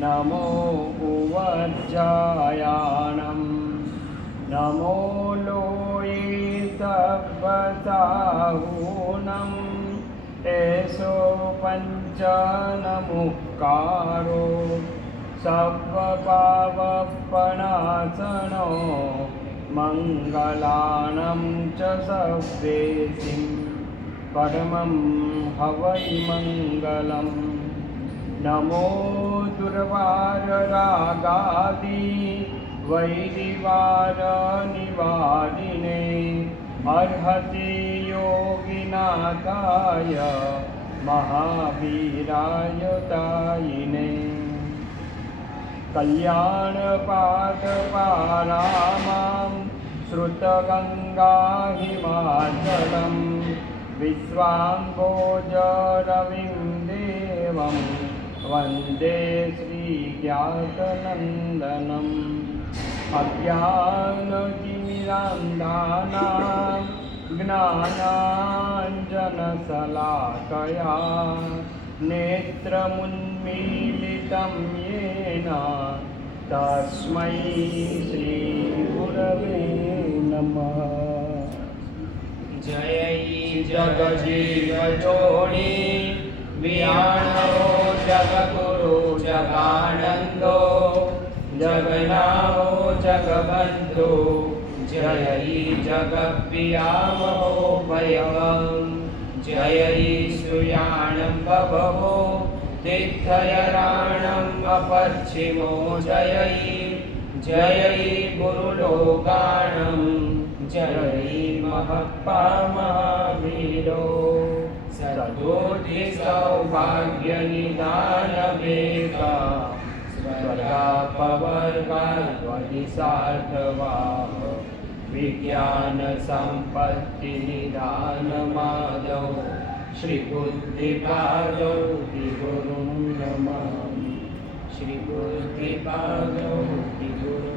नमो उवज्जायानं नमो लोये सब्बसाहूनं एषो पञ्चनमुक्कारो सर्वपावपणासनो मङ्गलानं च सव्येसिं परमं हवै मङ्गलम् नमो दुर्वाररागादि वैरिवारनिवारिणे अर्हति योगिनाथाय महावीराय दायिने कल्याणपादपारामां श्रुतगङ्गाहिमाचलं विश्वाम्भोजरविं देवं वन्दे श्रीज्ञातनन्दनम् अज्ञानतिमिरान्धानां ज्ञानाञ्जनशलाकया नेत्रमुन्मीलितं येन तस्मै श्रीगुरवे नमः। जय जगजीवजोनि वियाणो जगगुरु जगानन्दो जगनामो जगबन्धो जय जगप्रियामो भयवम् जय श्रूयाणं बभवो तीर्थयराणम् अपश्चिमो जय गुरुलोकाणं जय महप्पा महावीरो सद्बुद्धि सौभाग्यनिदानवेगा स्वर्गापवर्गाद्वदिसार्थवाह विज्ञान संपत्ति निदानमादौ श्रीबुद्धिपादौ गुरुं नमामि श्रीबुद्धिपादौ गुरुं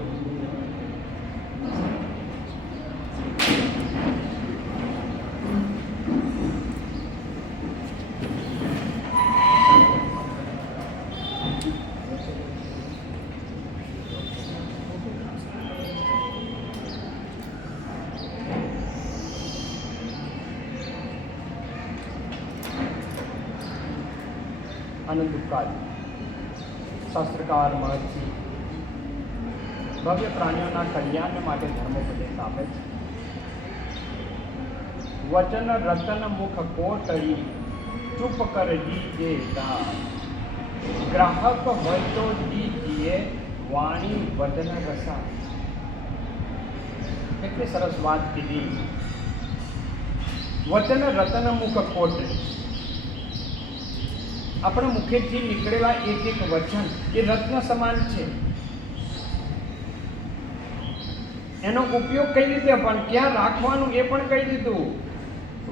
આનંદકારી શાસ્ત્રકાર મહર્ષિ ભવ્ય પ્રાણીઓના કલ્યાણ માટે ધર્મોપદેશ આપે છે. વચન રતન મુખ કોટડી ચૂપ કર દીજે દાન ગ્રાહક હોય તો દીજીએ વાણી વચન રસા. કેટલી સરસ વાત કીધી. વચન રતન મુખ કોટડી, આપણા મુખેથી નીકળેલા એક એક વચન એ રત્ન સમાન છે. એનો ઉપયોગ કઈ રીતે પણ ક્યાં રાખવાનું એ પણ કહી દીધું.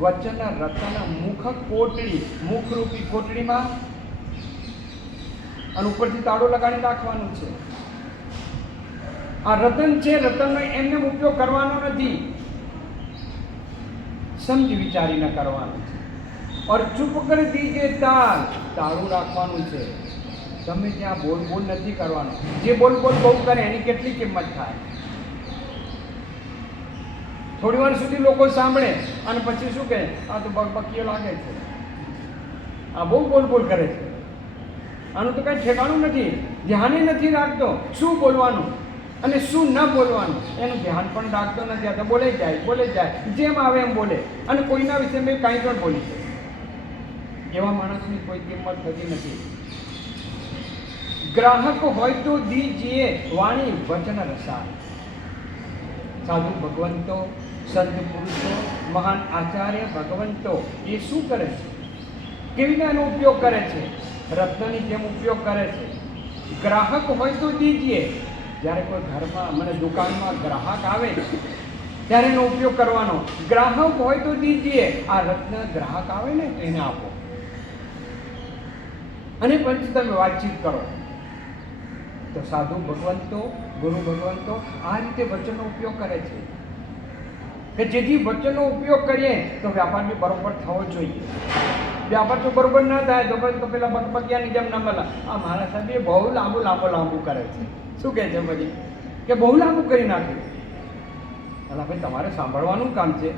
વચન રતન મુખ કોટડી, મુખરૂપી કોટડીમાં અને ઉપરથી તાળો લગાડી રાખવાનું છે. આ રતન છે, રતનનો એમને ઉપયોગ કરવાનો નથી, સમજી વિચારીને કરવાનું છે. और चुप कर दीजिए ताल, ताळું રાખવાનું છે. તમે ત્યાં બોલ બોલ નથી કરવાનું. જે બોલ બોલ બહુ કરે એની કેટલી કિંમત થાય. થોડી વાર સુધી લોકો સાંભળે અને પછી શું કહે, આ તો બકબકીઓ લાગે છે, આ બહુ બોલ બોલ કરે છે, આનું તો કંઈ ઠેકાણું નથી, ધ્યાને નથી રાખતો શું બોલવાનું અને શું ન બોલવાનું એનું ધ્યાન પણ રાખતો નથી. આ તો બોલે જાય, જેમ આવે એમ બોલે અને કોઈના વિશે મેં કાંઈ પણ બોલી છે. એવા માણસની કોઈ કિંમત થતી નથી. ગ્રાહક હોય તો દીજીએ વાણી વચન રસા. સાધુ ભગવંતો, સંત પુરુષો, મહાન આચાર્ય ભગવંતો એ શું કરે છે, કેવી રીતે એનો ઉપયોગ કરે છે? રત્નની જેમ ઉપયોગ કરે છે. ગ્રાહક હોય તો દીજીએ. જ્યારે કોઈ ઘરમાં મને દુકાનમાં ગ્રાહક આવે ત્યારે એનો ઉપયોગ કરવાનો. ગ્રાહક હોય તો દીજીએ. આ રત્ન ગ્રાહક આવે ને તો એને આપો અને પછી તમે વાતચીત કરો. તો સાધુ ભગવંતો, ગુરુ ભગવંતો આ રીતે વચનનો ઉપયોગ કરે છે કે જેથી વચનનો ઉપયોગ કરીએ તો વ્યાપાર બી બરોબર થવો જોઈએ. વ્યાપાર તો બરોબર ન થાય તો પછી તો પેલા બકબકિયાની જેમ ન મળે. આ મારા સાહેબ એ બહુ લાંબુ કરે છે. શું કહે છે પછી કે બહુ લાંબુ કરી નાખ્યું. એટલે ભાઈ તમારે સાંભળવાનું કામ છે.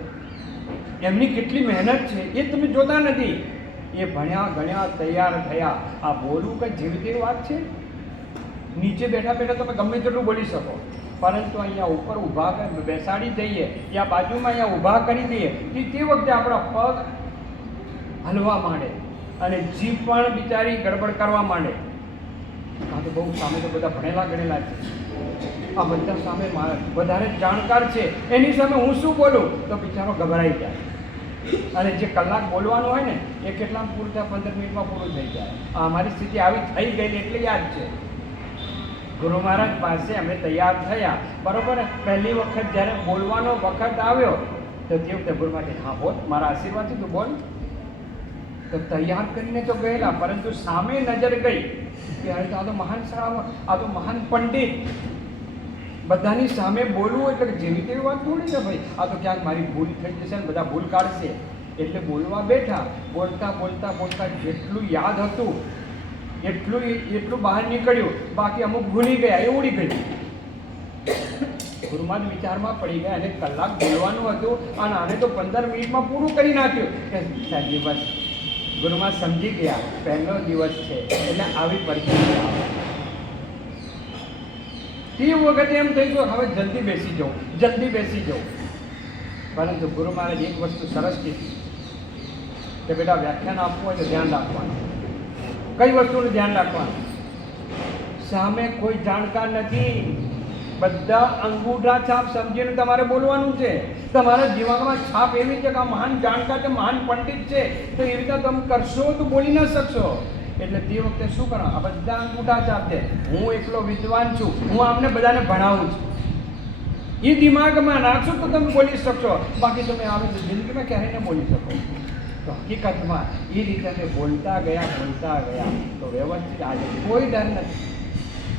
એમની કેટલી મહેનત છે એ તમે જોતા નથી. એ ભણ્યા ગણ્યા તૈયાર થયા. આ બોલવું કંઈ જેવી તેવી વાત છે? નીચે બેઠા બેઠા તમે ગમે તેટલું બોલી શકો, પરંતુ અહીંયા ઉપર ઊભા બેસાડી દઈએ યા બાજુમાં અહીંયા ઊભા કરી દઈએ તે વખતે આપણા પગ હલવા માંડે અને જીભ પણ બિચારી ગડબડ કરવા માંડે. આ તો બહુ સામે તો બધા ભણેલા ગણેલા છે. આ બધા સામે વધારે જાણકાર છે, એની સામે હું શું બોલું તો બિચારો ગભરાઈ જાય. અને જે કલાક બોલવાનું હોય ને એ કેટલામ પૂરું થાય? 15 મિનિટમાં પૂરું થઈ જાય. આ અમારી સ્થિતિ આવી થઈ ગયેલી એટલે યાદ છે. ગુરુ મહારાજ પાસે અમે તૈયાર થયા, બરોબર. પહેલી વખત જ્યારે બોલવાનો વખત આવ્યો તો તે વખતે ગુરુ મહારાજ હા બોલ, મારા આશીર્વાદથી તું બોલ. તો તૈયાર કરીને તો ગયેલા, પરંતુ સામે નજર ગઈ કે આ તો મહાન શ્રાવક, આ તો મહાન પંડિત. બધાની સામે બોલવું એટલે જેવી તેવી વાત થોડી છે ભાઈ. આ તો ક્યાંક મારી ભૂલ થઈ જશે ને બધા ભૂલ કાઢશે એટલે બોલવા બેઠા. બોલતા બોલતા બોલતા જેટલું યાદ હતું એટલું બહાર નીકળ્યું, બાકી અમુક ભૂલી ગયા, એ ઉડી ગયું. ગુરુમાન વિચારમાં પડી ગયા અને કલાક બોલવાનું હતું અને આને તો 15 મિનિટમાં પૂરું કરી નાખ્યું કે સાહેબ બસ. ગુરુમાં સમજી ગયા પહેલો દિવસ છે એટલે આવી પરિસ્થિતિ આવે. તે વખતે એમ થઈ ગયું હવે જલ્દી બેસી જાઉં. પરંતુ ગુરુ મહારાજ એક વસ્તુ સરસ કીધી કે બેટા વ્યાખ્યાન આપવું હોય તો ધ્યાન રાખવાનું. કઈ વસ્તુનું ધ્યાન રાખવાનું? સામે કોઈ જાણકાર નથી, બધા અંગૂઠા છાપ સમજીને તમારે બોલવાનું છે. તમારા જીવનમાં છાપ એવી છે કે આ મહાન જાણકાર છે, મહાન પંડિત છે, તો એવી રીતે તમે કરશો તો બોલી ન શકશો. એટલે તે વખતે શું કરો? આ બધા અંગૂઠા છાપ છે. હું એકલો વિદ્વાન છું, હું આમને બધાને ભણાવું છું. એ દિમાગમાં રાખશો તો તમે બોલી શકશો, બાકી તમે આવે તો જિંદગીમાં ક્યારેય ન બોલી શકો. તો હકીકતમાં એ રીતે અમે બોલતા ગયા તો વ્યવસ્થિત આજે કોઈ ડર નથી.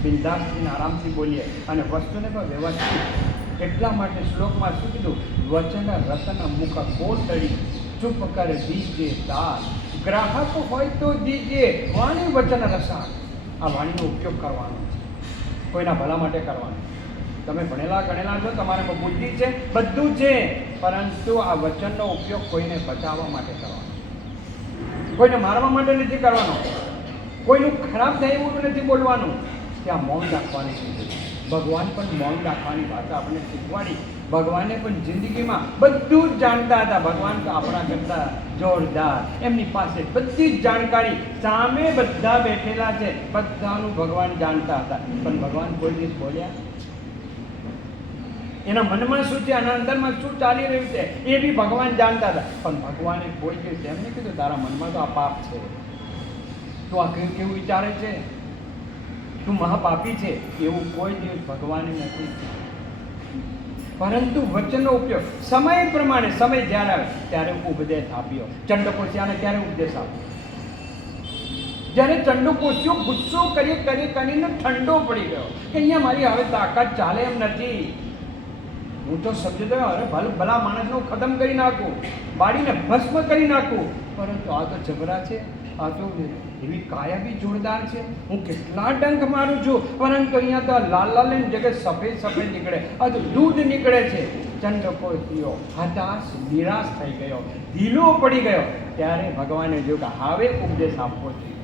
બિંદાસથી આરામથી બોલીએ અને વસ્તુને પણ વ્યવસ્થિત. એટલા માટે શ્લોકમાં શું કીધું? વચન રતન મુખ કોટડી ચૂપ કર દીજે તાર, ગ્રાહક હોય તો દીજે વાણી વચન રસાળ. આ વાણીનો ઉપયોગ કરવાનો છે, કોઈના ભલા માટે કરવાનો. તમે ભણેલા ગણેલા છો, તમારે બુદ્ધિ છે, બધું છે, પરંતુ આ વચનનો ઉપયોગ કોઈને બચાવવા માટે કરવાનો, કોઈને મારવા માટે નથી કરવાનો, કોઈનું ખરાબ થાય એવું નથી બોલવાનું. ત્યાં મૌન રાખવાની છે. ભગવાન પણ મૌન રાખવાની ભાષા આપણને શીખવાડી. ભગવાને પણ જિંદગીમાં બધું જ જાણતા હતા. ભગવાન તો આપણા કરતા જોરદાર, એમની પાસે બધી જ જાણકારી, સામે બધા બેઠેલા છે, બધાનું ભગવાન જાણતા હતા. પણ ભગવાન કોઈ દિવસ બોલ્યા? એના મનમાં શું છે, આના અંદરમાં શું ચાલી રહ્યું છે એ બી ભગવાન જાણતા હતા. પણ ભગવાને કોઈ દિવસ એમને કીધું તારા મનમાં તો આ પાપ છે, તું આ કેવું વિચારે છે, તું મહાપાપી છે, એવું કોઈ દિવસ ભગવાને નથી. પરંતુ વચનનો ઉપયોગ સમય પ્રમાણે, સમય જ્યારે આવે ત્યારે ઉપદેશ આપ્યો. ચંડકોશિયાને ત્યારે ઉપદેશ આપ્યો જ્યારે ચંડકોશિયો ગુસ્સો કરીને ઠંડો પડી ગયો કે અહીંયા મારી હવે તાકાત ચાલે એમ નથી. હું તો સમજતો અરે ભલા માણસનો ખતમ કરી નાખું, બાળીને ભસ્મ કરી નાખું, પરંતુ આ તો જબરા છે, આ તો એવી કાયા બી જોરદાર છે. હું કેટલા ડંખ મારું છું, પરંતુ અહીંયા તો લાલ જગ્યાએ સફેદ નીકળે, આ તો દૂધ નીકળે છે. ચંડકોશિયો હતાશ, નિરાશ થઈ ગયો, ઢીલો પડી ગયો. ત્યારે ભગવાને જોયું કે હવે ઉપદેશ આપવો જોઈએ.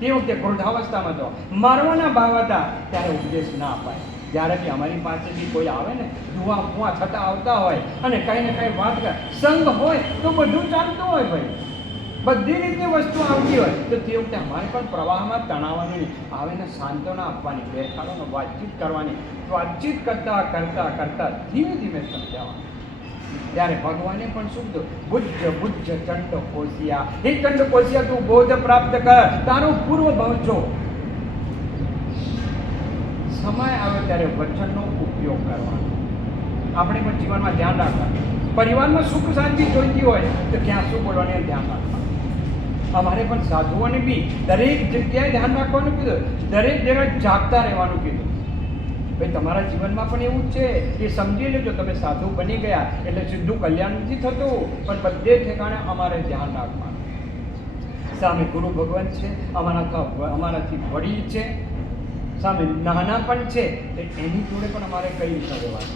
તે વખતે ક્રોધાવસ્થામાં તો મારવાના ભાવ હતા, ત્યારે ઉપદેશ ના અપાય. જ્યારે બી અમારી પાસેથી કોઈ આવે ને ધુઆ થતા આવતા હોય અને કંઈ ને કંઈ વાત કરે, સંગ હોય તો બધું ચાલતું હોય ભાઈ, બધી રીતે વસ્તુ આવતી હોય, તો તે વખતે અમારે પણ પ્રવાહમાં તણાવવાની નહીં, આવે ને સાંત્વના આપવાની, બેઠાડોને વાતચીત કરવાની. વાતચીત કરતા ધીમે ધીમે સમજાવવાનું. ત્યારે ભગવાને પણ શું કીધું? બુજ્જ ચંડકોશિયા, હે ચંડકોશિયા તું બોધ પ્રાપ્ત કર, તારો પૂર્વ ભવ છો. સમય આવે ત્યારે વચનનો ઉપયોગ કરવાનો. આપણે પણ જીવનમાં ધ્યાન રાખવાનું. પરિવારમાં સુખ શાંતિ જોઈતી હોય તો ક્યાં શું બોલવાની ધ્યાન રાખવાનું. અમારે પણ સાધુઓને બી દરેક જગ્યાએ ધ્યાન રાખવાનું કીધું, દરેક જગ્યાએ જાગતા રહેવાનું કીધું. ભાઈ તમારા જીવનમાં પણ એવું જ છે, એ સમજી લેજો. તમે સાધુ બની ગયા એટલે સીધું કલ્યાણ નથી થતું, પણ બધે ઠેકાણે અમારે ધ્યાન રાખવાનું. સામે ગુરુ ભગવાન છે, અમારાથી વડીલ છે, સામે નાના પણ છે, તો એની જોડે પણ અમારે કઈ રીતે વ્યવહાર,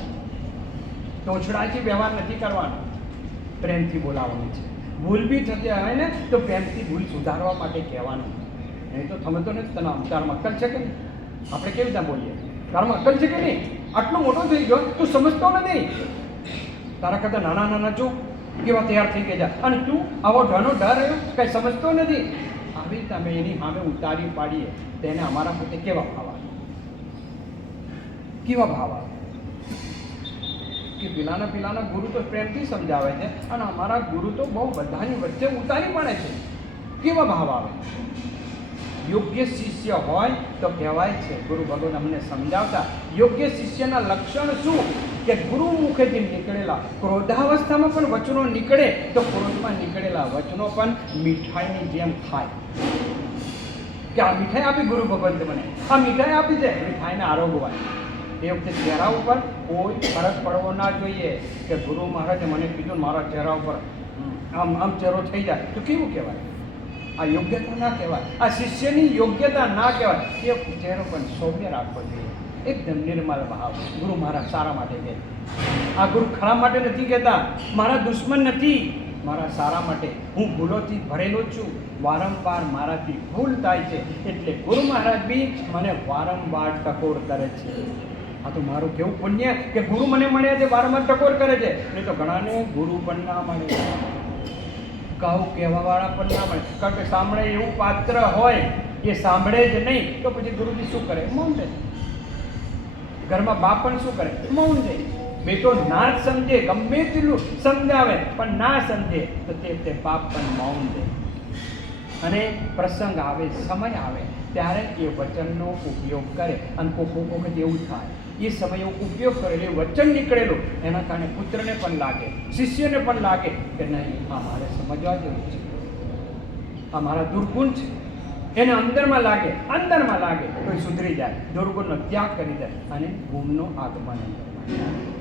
તોછડાથી વ્યવહાર નથી કરવાનો, પ્રેમથી બોલાવવાનું છે. ભૂલ બી થતી હોય ને તો પ્રેમથી ભૂલ સુધારવા માટે કહેવાનું. નહીં તો તમે તો નથી, તને તારમાં અક્કલ છે કે નહીં? આપણે કેવી રીતે બોલીએ? તારમાં અક્કલ છે કે નહીં? આટલો મોટો થઈ ગયો તું સમજતો નથી. તારા કરતાં નાના નાના જો કેવા તૈયાર થઈ ગયા, અને તું આવો ઢનો ડર રહ્યો, કંઈ સમજતો નથી. આવી તમે એની સામે ઉતારી પાડીએ તેને અમારા પોતે કેવા ભાવ આવે, કેવા ભાવ આવે કે પેલાના ગુરુ તો પ્રેમથી સમજાવે છે, અને અમારા ગુરુ તો બહુ બધાની વચ્ચે ઉતારી પડે છે. કેવા ભાવ આવે? યોગ્ય શિષ્ય હોય તો કહેવાય છે, ગુરુ ભગવાન અમને સમજાવતા, યોગ્ય શિષ્યના લક્ષણ શું? કે ગુરુ મુખેથી નીકળેલા ક્રોધાવસ્થામાં પણ વચનો નીકળે તો ક્રોધમાં નીકળેલા વચનો પણ મીઠાઈની જેમ ખાય. કે આ મીઠાઈ આપી ગુરુ ભગવંત મને, આ મીઠાઈ આપી છે, મીઠાઈને આરોગવાય. એ વખતે ચહેરા ઉપર કોઈ ફરક પડવો ના જોઈએ કે ગુરુ મહારાજે મને કીધું મારા ચહેરા ઉપર આમ ચહેરો થઈ જાય તો કેવું કહેવાય? આ યોગ્યતા ના કહેવાય, આ શિષ્યની યોગ્યતા ના કહેવાય. એ ચહેરો પણ સૌમ્ય રાખવો જોઈએ, એકદમ નિર્મલ ભાવ. ગુરુ મારા સારા માટે કહે, આ ગુરુ ખરાબ માટે નથી કહેતા, મારા દુશ્મન નથી, મારા સારા માટે. હું ભૂલોથી ભરેલો છું, વારંવાર મારાથી ભૂલ થાય છે, એટલે ગુરુ મહારાજ બી મને વારંવાર ટકોર કરે છે. આ તો મારું કેવું પુણ્ય કે ગુરુ મને મળ્યા છે, વારંવાર ટકોર કરે છે. નહીં તો ઘણાને ગુરુ પણ ના મળે, કહું કહેવાવાળા પણ ના મળે. કારણ કે સાંભળે એવું પાત્ર હોય એ સાંભળે જ નહીં તો પછી ગુરુજી શું કરે? મૌન રહે. ઘરમાં બાપ પણ શું કરે? મૌન રહે. બેટો ના જ સમજે, ગમે તેટલું સમજાવે પણ ના સમજે તો તે બાપ પણ મૌન રહે. અને પ્રસંગ આવે, સમય આવે ત્યારે એ વચનનો ઉપયોગ કરે. અને કોક વખત એવું થાય એ સમયે ઉપયોગ કરેલો એ વચન નીકળેલું એના કારણે પુત્રને પણ લાગે, શિષ્યને પણ લાગે કે નહીં, આ મારે સમજવા જેવું છે, આ મારા દુર્ગુણ છે. એને અંદરમાં લાગે તો એ સુધરી જાય, દુર્ગુણનો ત્યાગ કરી દે અને ગુણનું આગમન.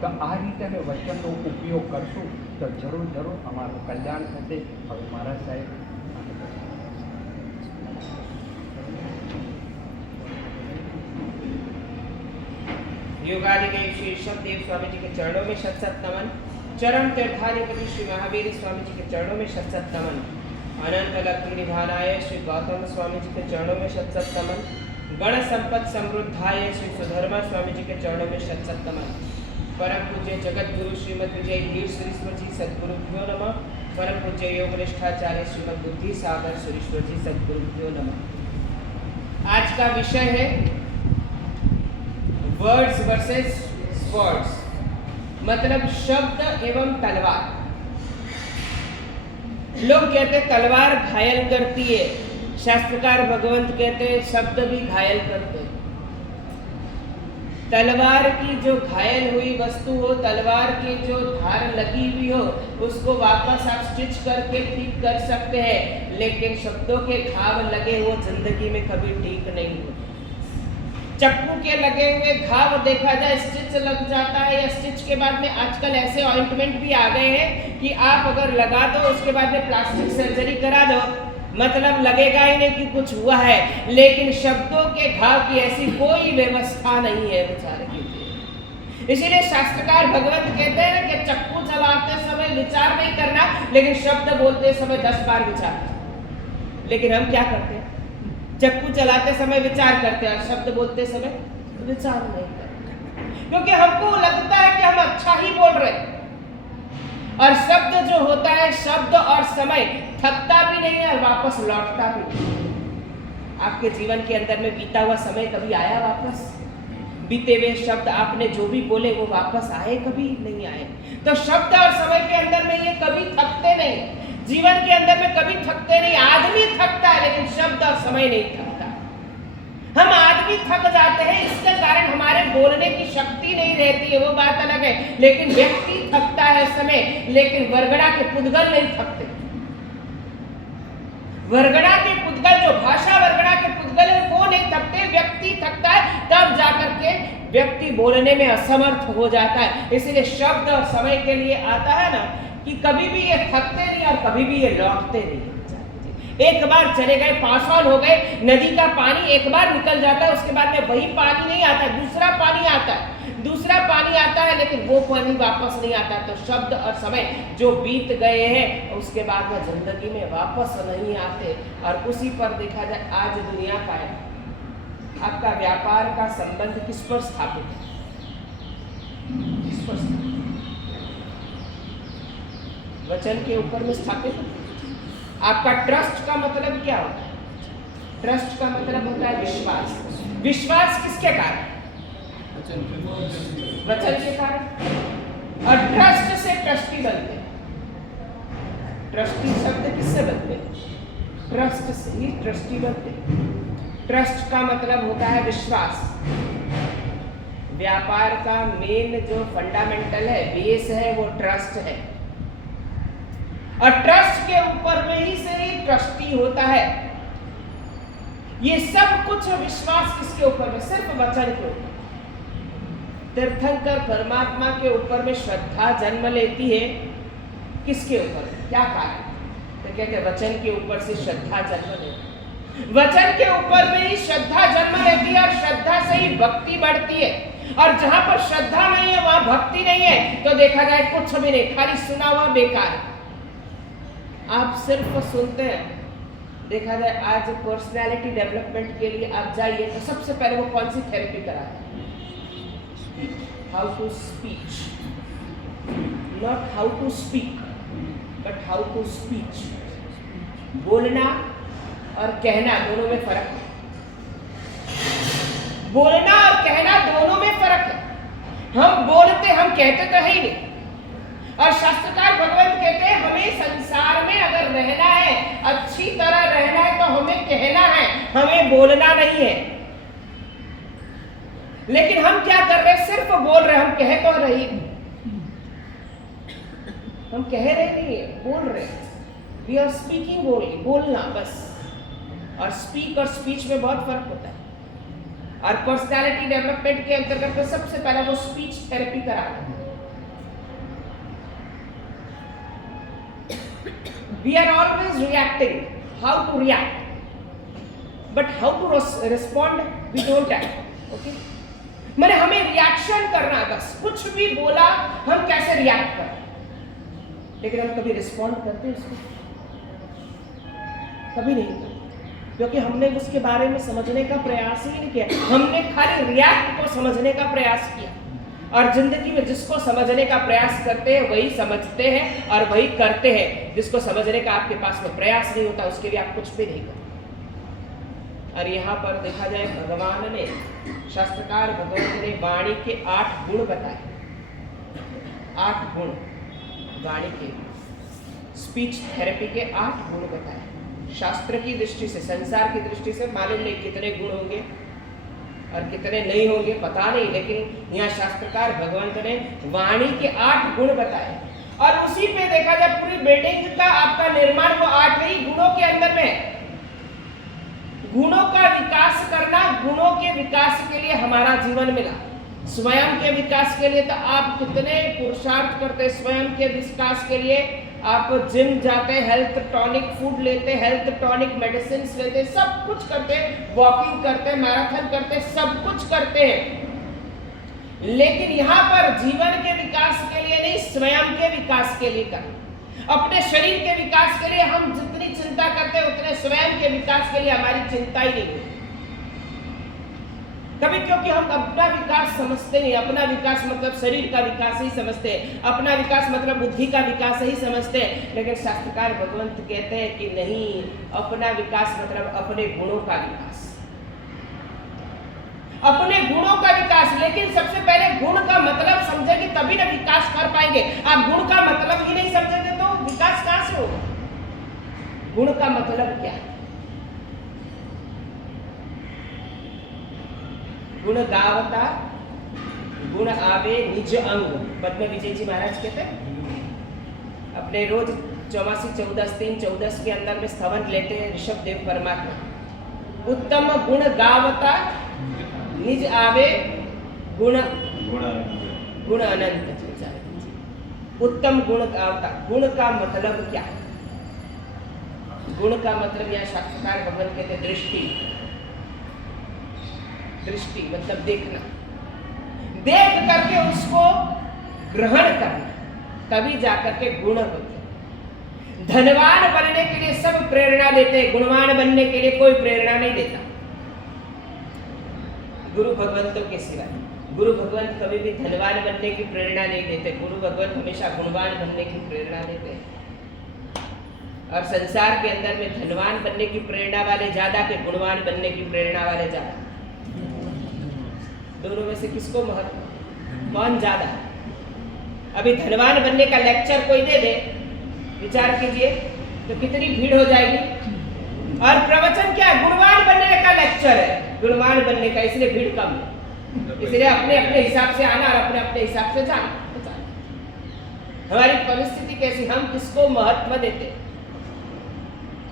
તો આ રીતે અમે વચનનો ઉપયોગ કરશું તો જરૂર અમારું કલ્યાણ થશે. હવે મારા સાહેબ योगाधिदेव श्री ऋषभदेव स्वामी जी के चरणों में शत शत नमन। चरण तीर्थाधिपति श्री महावीर स्वामी जी के चरणों में शत शत नमन। अनंत लक्ष्मी निधानाय श्री गौतम स्वामी जी के चरणों में शत शत नमन। गण संपत् समृद्धाय श्री सुधर्मा स्वामी जी के चरणों में शत शत नमन। परम पूज्य जगत गुरु श्रीमद विजय धीर सुरेश्वर जी सद्गुरुभ्यो नमः। परम पूज्य योग निष्ठाचार्य श्रीमद बुद्धि सागर सुरेश्वर जी सद्गुरुभ्यो नमः। आज का विषय है वर्ड्स वर्सेस स्वर्ड्स, मतलब शब्द एवं तलवार। लोग कहते तलवार घायल करती है, शास्त्रकार भगवंत कहते शब्द भी घायल करते। तलवार की जो घायल हुई वस्तु हो, तलवार की जो धार लगी हुई हो, उसको वापस आप स्टिच करके ठीक कर सकते हैं, लेकिन शब्दों के घाव लगे वो जिंदगी में कभी ठीक नहीं होते। चक्कू के लगे हुए घाव देखा जाए स्टिच लग जाता है, या स्टिच के बाद में आजकल ऐसे ऑइंटमेंट भी आ गए हैं कि आप अगर लगा दो उसके बाद में प्लास्टिक सर्जरी करा दो, मतलब लगेगा ही नहीं कि कुछ हुआ है। लेकिन शब्दों के घाव की ऐसी कोई व्यवस्था नहीं है बेचारे के लिए। इसीलिए शास्त्रकार भगवंत कहते हैं कि चक्कू चलाते समय विचार नहीं करना, लेकिन शब्द बोलते समय 10 बार विचार। लेकिन हम क्या करते हैं? चक्कू चलाते समय विचार करते हैं और शब्द बोलते समय विचार नहीं करते, क्योंकि हमको लगता है कि हम अच्छा ही बोल रहे हैं। और शब्द जो होता है, शब्द और समय थकता भी नहीं है और वापस लौटता भी नहीं। आपके जीवन के अंदर में बीता हुआ समय कभी आया वापस? बीते हुए शब्द आपने जो भी बोले वो वापस आए? कभी नहीं आए। तो शब्द और समय के अंदर में ये कभी थकते नहीं, जीवन के अंदर में कभी थकते नहीं। आदमी थकता है लेकिन शब्द और समय नहीं थकता। हम आदमी थक जाते हैं, इसके कारण हमारे बोलने की शक्ति नहीं रहती है, वो बात अलग है। लेकिन व्यक्ति थकता है समय, लेकिन वरगड़ा के पुद्गल नहीं थकते। वरगड़ा के पुद्गल, जो भाषा वरगड़ा के पुद्गल है, वो नहीं थकते। व्यक्ति थकता है, तब जाकर के व्यक्ति बोलने में असमर्थ हो जाता है। इसलिए शब्द और समय के लिए आता है ना कि कभी भी ये थकते नहीं और कभी भी ये लौटते नहीं। एक बार चले गए, पास ऑन हो गए, नदी का पानी एक बार निकल जाता है, उसके बाद में वही पानी नहीं आता, दूसरा पानी आता है, दूसरा पानी आता है, लेकिन वो पानी वापस नहीं आता। तो शब्द और समय जो बीत गए हैं उसके बाद में जिंदगी में वापस नहीं आते। और उसी पर देखा जाए आज दुनिया का है, आपका व्यापार का संबंध किस पर स्थापित है? किस पर स्थापित? वचन के ऊपर में स्थापित है। आपका ट्रस्ट का मतलब क्या होता है? ट्रस्ट का मतलब होता है विश्वास। विश्वास किसके कारण? वचन के कारण। और ट्रस्ट से ट्रस्टी बनते हैं। ट्रस्टी शब्द किससे बनते हैं? ट्रस्ट से ही ट्रस्टी बनते हैं। ट्रस्ट का मतलब होता है विश्वास। व्यापार का मेन जो फंडामेंटल है, बेस है, वो ट्रस्ट है। और ट्रस्ट के ऊपर में ही से ही ट्रस्टी होता है। ये सब कुछ विश्वास किसके ऊपर में? सिर्फ वचन के ऊपर। तीर्थंकर परमात्मा के ऊपर में श्रद्धा जन्म लेती है, किसके ऊपर? क्या कारण? तो कहते हैं वचन के ऊपर से श्रद्धा जन्म लेती है। वचन के ऊपर में ही श्रद्धा जन्म लेती है और श्रद्धा से ही भक्ति बढ़ती है। और जहां पर श्रद्धा नहीं है वहां भक्ति नहीं है, तो देखा जाए कुछ भी नहीं, खाली सुना हुआ बेकार। आप सिर्फ सुनते हैं। देखा जाए आज पर्सनालिटी डेवलपमेंट के लिए आप जाइए तो सबसे पहले वो कौन सी थेरेपी कराए? How to speech, not how to speak but how to speech. बोलना और कहना दोनों में फर्क है। बोलना और कहना दोनों में फर्क है। हम बोलते, हम कहते तो है ही नहीं। और शास्त्रकार भगवंत कहते हैं हमें संसार में अगर रहना है, अच्छी तरह रहना है, तो हमें कहना है, हमें बोलना नहीं है। लेकिन हम क्या कर रहे हैं? सिर्फ बोल रहे हैं। हम कह तो रही, हम कह रहे नहीं है, बोल रहे हैं। वी आर स्पीकिंग, बोलना बस। और स्पीक और स्पीच में बहुत फर्क होता है। और पर्सनालिटी डेवलपमेंट के अंतर्गत सबसे पहले वो स्पीच थेरेपी कराते हैं। We are always reacting. How to react, but how to respond we don't have. Okay? मैंने हमें रिएक्शन करना है बस। कुछ भी बोला हम कैसे रिएक्ट करें, लेकिन हम कभी रिस्पॉन्ड करते हैं उसको? कभी नहीं करते, क्योंकि हमने उसके बारे में समझने का प्रयास ही नहीं किया। हमने खाली रिएक्ट को समझने का प्रयास किया। और जिंदगी में जिसको समझने का प्रयास करते हैं वही समझते हैं और वही करते हैं। जिसको समझने का आपके पास में प्रयास नहीं होता उसके लिए आप कुछ भी नहीं करते। और यहाँ पर देखा जाए भगवान ने, शास्त्रकार भगवान ने वाणी के 8 गुण बताए। 8 गुण वाणी के, स्पीच थेरेपी के 8 गुण बताए। शास्त्र की दृष्टि से, संसार की दृष्टि से मालूम नहीं कितने गुण होंगे और कितने नहीं होंगे, पता नहीं। लेकिन यहाँ शास्त्रकार भगवंत ने वाणी के 8 गुण बताए। और उसी पे देखा जाए पूरी बिल्डिंग का आपका निर्माण वो 8 ही गुणों के अंदर में। गुणों का विकास करना, गुणों के विकास के लिए हमारा जीवन मिला। स्वयं के विकास के लिए तो आप कितने पुरुषार्थ करते, स्वयं के विकास के लिए आप जिम जाते, हेल्थ टॉनिक फूड लेते, हेल्थ टॉनिक मेडिसिन लेते, सब कुछ करते, वॉकिंग करते, मैराथन करते, सब कुछ करते हैं। लेकिन यहाँ पर जीवन के विकास के लिए नहीं, स्वयं के विकास के लिए करना। अपने शरीर के विकास के लिए हम जितनी चिंता करते हैं उतने स्वयं के विकास के लिए हमारी चिंता ही नहीं होती कभी, क्योंकि हम अपना विकास समझते नहीं। अपना विकास मतलब शरीर का विकास ही समझते हैं, अपना विकास मतलब बुद्धि का विकास ही समझते हैं। लेकिन शास्त्रकार भगवंत कहते हैं कि नहीं, अपना विकास मतलब अपने गुणों का विकास, अपने गुणों का विकास। लेकिन सबसे पहले गुण का मतलब समझेंगे तभी ना विकास कर पाएंगे। आप गुण का मतलब ही नहीं समझेंगे तो विकास कहां से होगा? गुण का मतलब क्या है? गुण गावता गुण आवे निज अंग। पद्म विजय जी महाराज कहते हैं, अपने रोज 84-14 के अंदर में स्थवन लेते हैं ऋषभ देव परमात्मा। उत्तम गुण गावता निज आवे गुण गुण अनंत। उत्तम गुण गावता, गुण का मतलब क्या है? गुण का मतलब यह शास्त्रकार भगवान कहते हैं दृष्टि। दृष्टि मतलब देखना, देख करके उसको ग्रहण करना, तभी जाकर के गुण होते हैं। धनवान बनने के लिए सब प्रेरणा देते हैं, गुणवान बनने के लिए कोई प्रेरणा नहीं देता। गुरु भगवंतों के सिवाय गुरु भगवंत कभी भी धनवान बनने की प्रेरणा नहीं देते। गुरु भगवंत हमेशा गुणवान बनने की प्रेरणा देते हैं। और संसार के अंदर में धनवान बनने की प्रेरणा वाले ज्यादा के गुणवान बनने की प्रेरणा वाले ज्यादा? दोनों में से किसको महत्व, कौन ज्यादा? अभी धनवान बनने का लेक्चर कोई दे दे, विचार कीजिए तो कितनी भीड़ हो जाएगी। और प्रवचन क्या है? गुणवान बनने का लेक्चर है, गुणवान बनने का, इसलिए भीड़ कम है। इसलिए अपने अपने हिसाब से आना और अपने अपने हिसाब से जाना। हमारी परिस्थिति कैसी, हम किसको महत्व देते,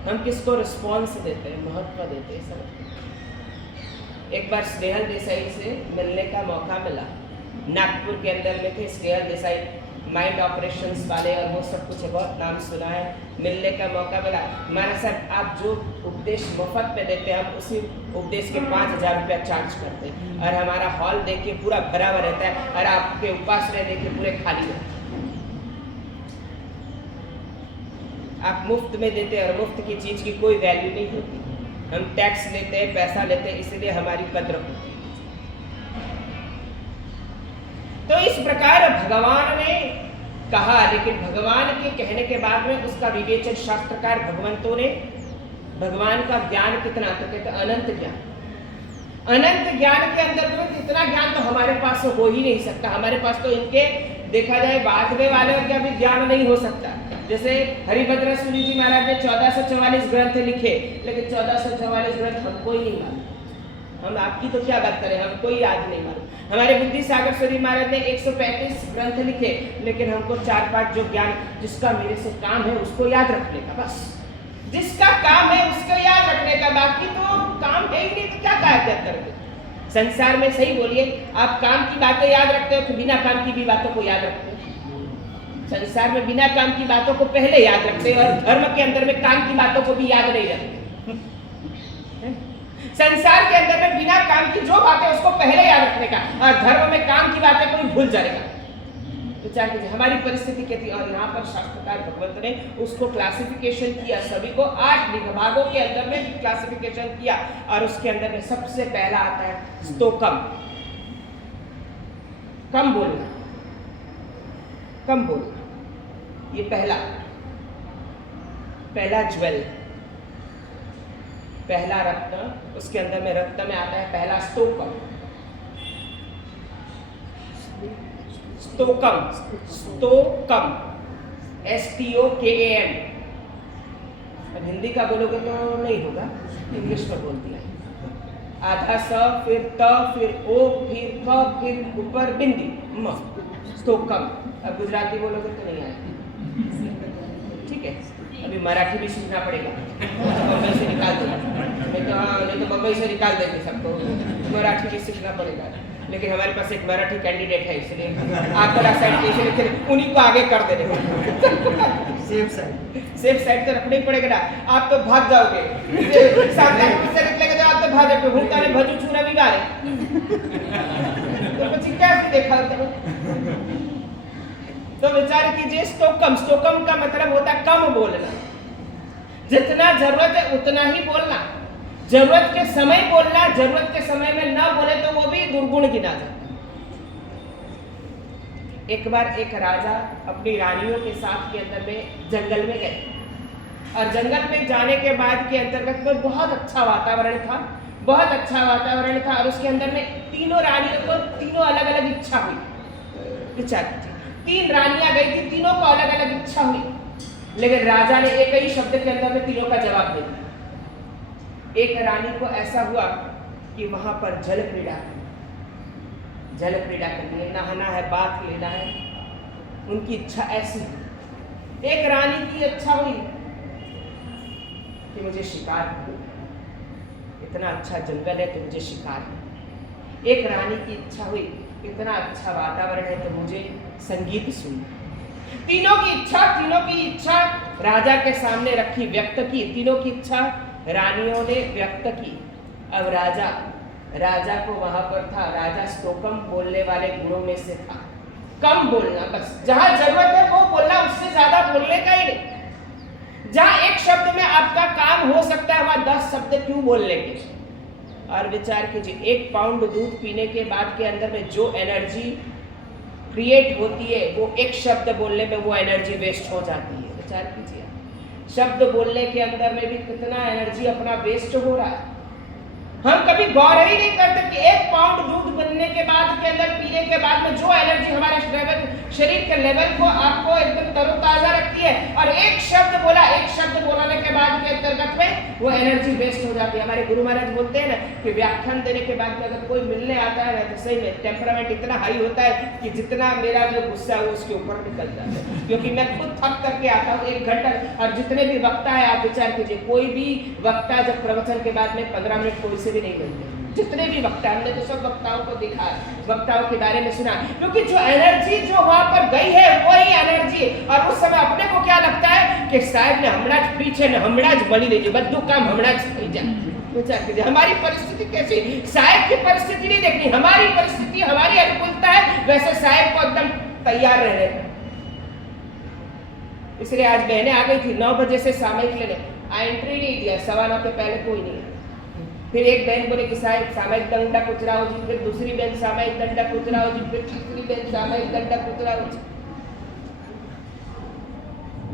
हम किसको रिस्पॉन्स देते हैं, महत्व देते हैं सब। एक बार स्नेहल देसाई से मिलने का मौका मिला, नागपुर के अंदर में थे स्नेहल देसाई, माइंड ऑपरेशंस वाले, और वो सब कुछ बहुत नाम सुना है। मिलने का मौका मिला। महाराज साहब, आप जो उपदेश मुफ्त में देते हैं, हम उसी उपदेश के 5,000 रुपया चार्ज करते हैं, और हमारा हॉल देखिए पूरा भरा हुआ रहता है, और आपके उपासना देखिए पूरे खाली रहते हैं। आप मुफ्त में देते हैं, और मुफ्त की चीज की कोई वैल्यू नहीं होती। हम टैक्स लेते हैं, पैसा लेते हैं, इसलिए हमारी कद्र होती है। तो इस प्रकार भगवान ने कहा, लेकिन भगवान के कहने के बाद में उसका विवेचन शास्त्रकार भगवंतों ने, भगवान का ज्ञान कितना, तो कहते अनंत ज्ञान। अनंत ज्ञान के अंदर में इतना ज्ञान तो हमारे पास तो हो ही नहीं सकता। हमारे पास तो इनके देखा जाए बाद में वाले का भी ज्ञान नहीं हो सकता। जैसे हरिभद्र सूरी जी महाराज ने 1444 ग्रंथ लिखे, लेकिन 1444 ग्रंथ हमको ही नहीं मालूम। हम आपकी तो क्या बात करें, हमको ही याद नहीं मालूम। हमारे बुद्धि सागर सूरी महाराज ने 135 ग्रंथ लिखे, लेकिन हमको 4-5 जो ज्ञान, जिसका मेरे से काम है उसको याद रखने का, बस जिसका काम है उसको याद रखने का, बाकी तो काम है ही नहीं, तो क्या कार्य करते संसार में? सही बोलिए, आप काम की बातें याद रखते हो कि बिना काम की भी बातों को याद रखते हो? संसार में बिना काम की बातों को पहले याद रखते हैं, और धर्म के अंदर में काम की बातों को भी याद नहीं रखते। संसार के अंदर में बिना काम की जो बातें उसको पहले याद रखने का, और धर्म में काम की बातें कोई भूल जाएगा। विचार कीजिए हमारी परिस्थिति क्या थी। और यहाँ पर शास्त्रकार भगवंत ने उसको क्लासिफिकेशन किया, सभी को 8 विभागों के अंदर में क्लासिफिकेशन किया, और उसके अंदर में सबसे पहला आता है स्तोकम, कम बोलना, कम बोलना। ये पहला ज्वेल, पहला रत्न, उसके अंदर में रत्न में आता है पहला स्तोकम। स्तोकम, स्तोकम, STOKAM। अब हिंदी का बोलोगे तो नहीं होगा, इंग्लिश में बोल दिया। आधा स, फिर त, फिर ओ, फिर क, फिर ऊपर बिंदी, म, स्तोकम। अब गुजराती बोलोगे तो नहीं आएगा, ठीक है। अभी मराठी भी सीखना पड़ेगा, बम्बई से निकाल दो, नहीं तो बम्बई से निकाल देंगे सबको, मराठी भी सीखना पड़ेगा। लेकिन हमारे पास एक मराठी कैंडिडेट है, इसलिए आप बड़ा साइड उन्हीं को आगे कर दे रहे। सेफ साइड तो रखना ही पड़ेगा ना, आप तो भाग जाओगे। आप तो भाग जाओगे, भूखा ने भजू छूना भी गा रहे, तो પછી कैसे देखा करो। तो विचार कीजिए, स्तोकम, स्तोकम का मतलब होता है कम बोलना। जितना जरूरत है उतना ही बोलना, जरूरत के समय बोलना, जरूरत के समय में ना बोले तो वो भी दुर्गुण गिना जाता है। एक बार एक राजा अपनी रानियों के साथ के अंदर में जंगल में गए, और जंगल में जाने के बाद के अंतर्गत में बहुत अच्छा वातावरण था, बहुत अच्छा वातावरण था, और उसके अंदर में तीनों रानियों को तीनों अलग अलग इच्छा हुई। विचार कीजिए, 3 रानियां गई थी, तीनों को अलग अलग इच्छा हुई, लेकिन राजा ने एक ही शब्द के अंदर में तीनों का जवाब दे दिया। एक रानी को ऐसा हुआ कि वहां पर जल क्रीड़ा करनी है, नहाना है, बात लेना है, उनकी इच्छा ऐसी हुई। एक रानी की इच्छा हुई कि मुझे शिकार हो, इतना अच्छा जंगल है तो मुझे शिकार हो। एक रानी की इच्छा हुई, इतना अच्छा वातावरण है तो मुझे संगीत सुनना। तीनों की इच्छा राजा के सामने रखी, व्यक्त की, तीनों की इच्छा रानियों ने व्यक्त की। अब राजा को वहां पर था, राजा स्तोकम बोलने वाले गुणों में से था। कम बोलना, बस जहां जरूरत है वो बोलना, उससे ज्यादा बोलने का ही नहीं। जहां एक शब्द में आपका काम हो सकता है वहां 10 शब्द क्यों बोल लेंगे। और विचार कीजिए, 1 पाउंड दूध पीने के बाद के अंदर में जो एनर्जी क्रिएट होती है वो एक शब्द बोलने में वो एनर्जी वेस्ट हो जाती है। विचार कीजिए, शब्द बोलने के अंदर में भी कितना एनर्जी अपना वेस्ट हो रहा है। हम कभी गौर ही नहीं करते कि 1 पाउंड दूध बनने के बाद के अंदर पीने के बाद में जो एनर्जी हमारे शरीर के लेवल को आपको एकदम तरोताजा रखती है, और एक शब्द बोलने के बाद के अंतर्गत में वो एनर्जी वेस्ट हो जाती है। हमारे गुरु महाराज बोलते हैं ना कि व्याख्यान देने के बाद में अगर कोई मिलने आता है ना तो सही में टेम्परामेंट इतना हाई होता है कि जितना मेरा जो गुस्सा है वो उसके ऊपर निकल जाता है, क्योंकि मैं खुद थक करके आता हूँ 1 घंटा। और जितने भी वक्ता है, आप विचार कीजिए, कोई भी वक्ता जब प्रवचन के बाद में 15 मिनट कोई से भी नहीं मिलते। जितने भी वक्ता, हमने तो सब वक्ताओं को देखा, वक्ताओं के बारे में सुना, क्योंकि जो एनर्जी जो वहां पर गई है वही एनर्जी, और उस समय अपने को क्या लगता है कि साहब ने हमराज पीछे न हमराज बनी लीजिए, बद्दू काम हमराज થઈ જાય। विचार कीजिए, हमारी परिस्थिति कैसी, साहब की परिस्थिति नहीं देखनी, हमारी परिस्थिति, हमारी अनुकूलता है, वैसे साहब को एकदम तैयार रहने। इसलिए आज बहनें आ गई थी 9 बजे से सामयिक लेने, एंट्री नहीं दिया, 9:15 के पहले कोई नहीं है। फिर एक बहन बोले कि साहब सामयिक दंडा कुचराओ जी, फिर दूसरी बहन सामयिक दंडा कुचराओ जी, फिर तीसरी बहन सामयिक दंडा कुचराओ जी।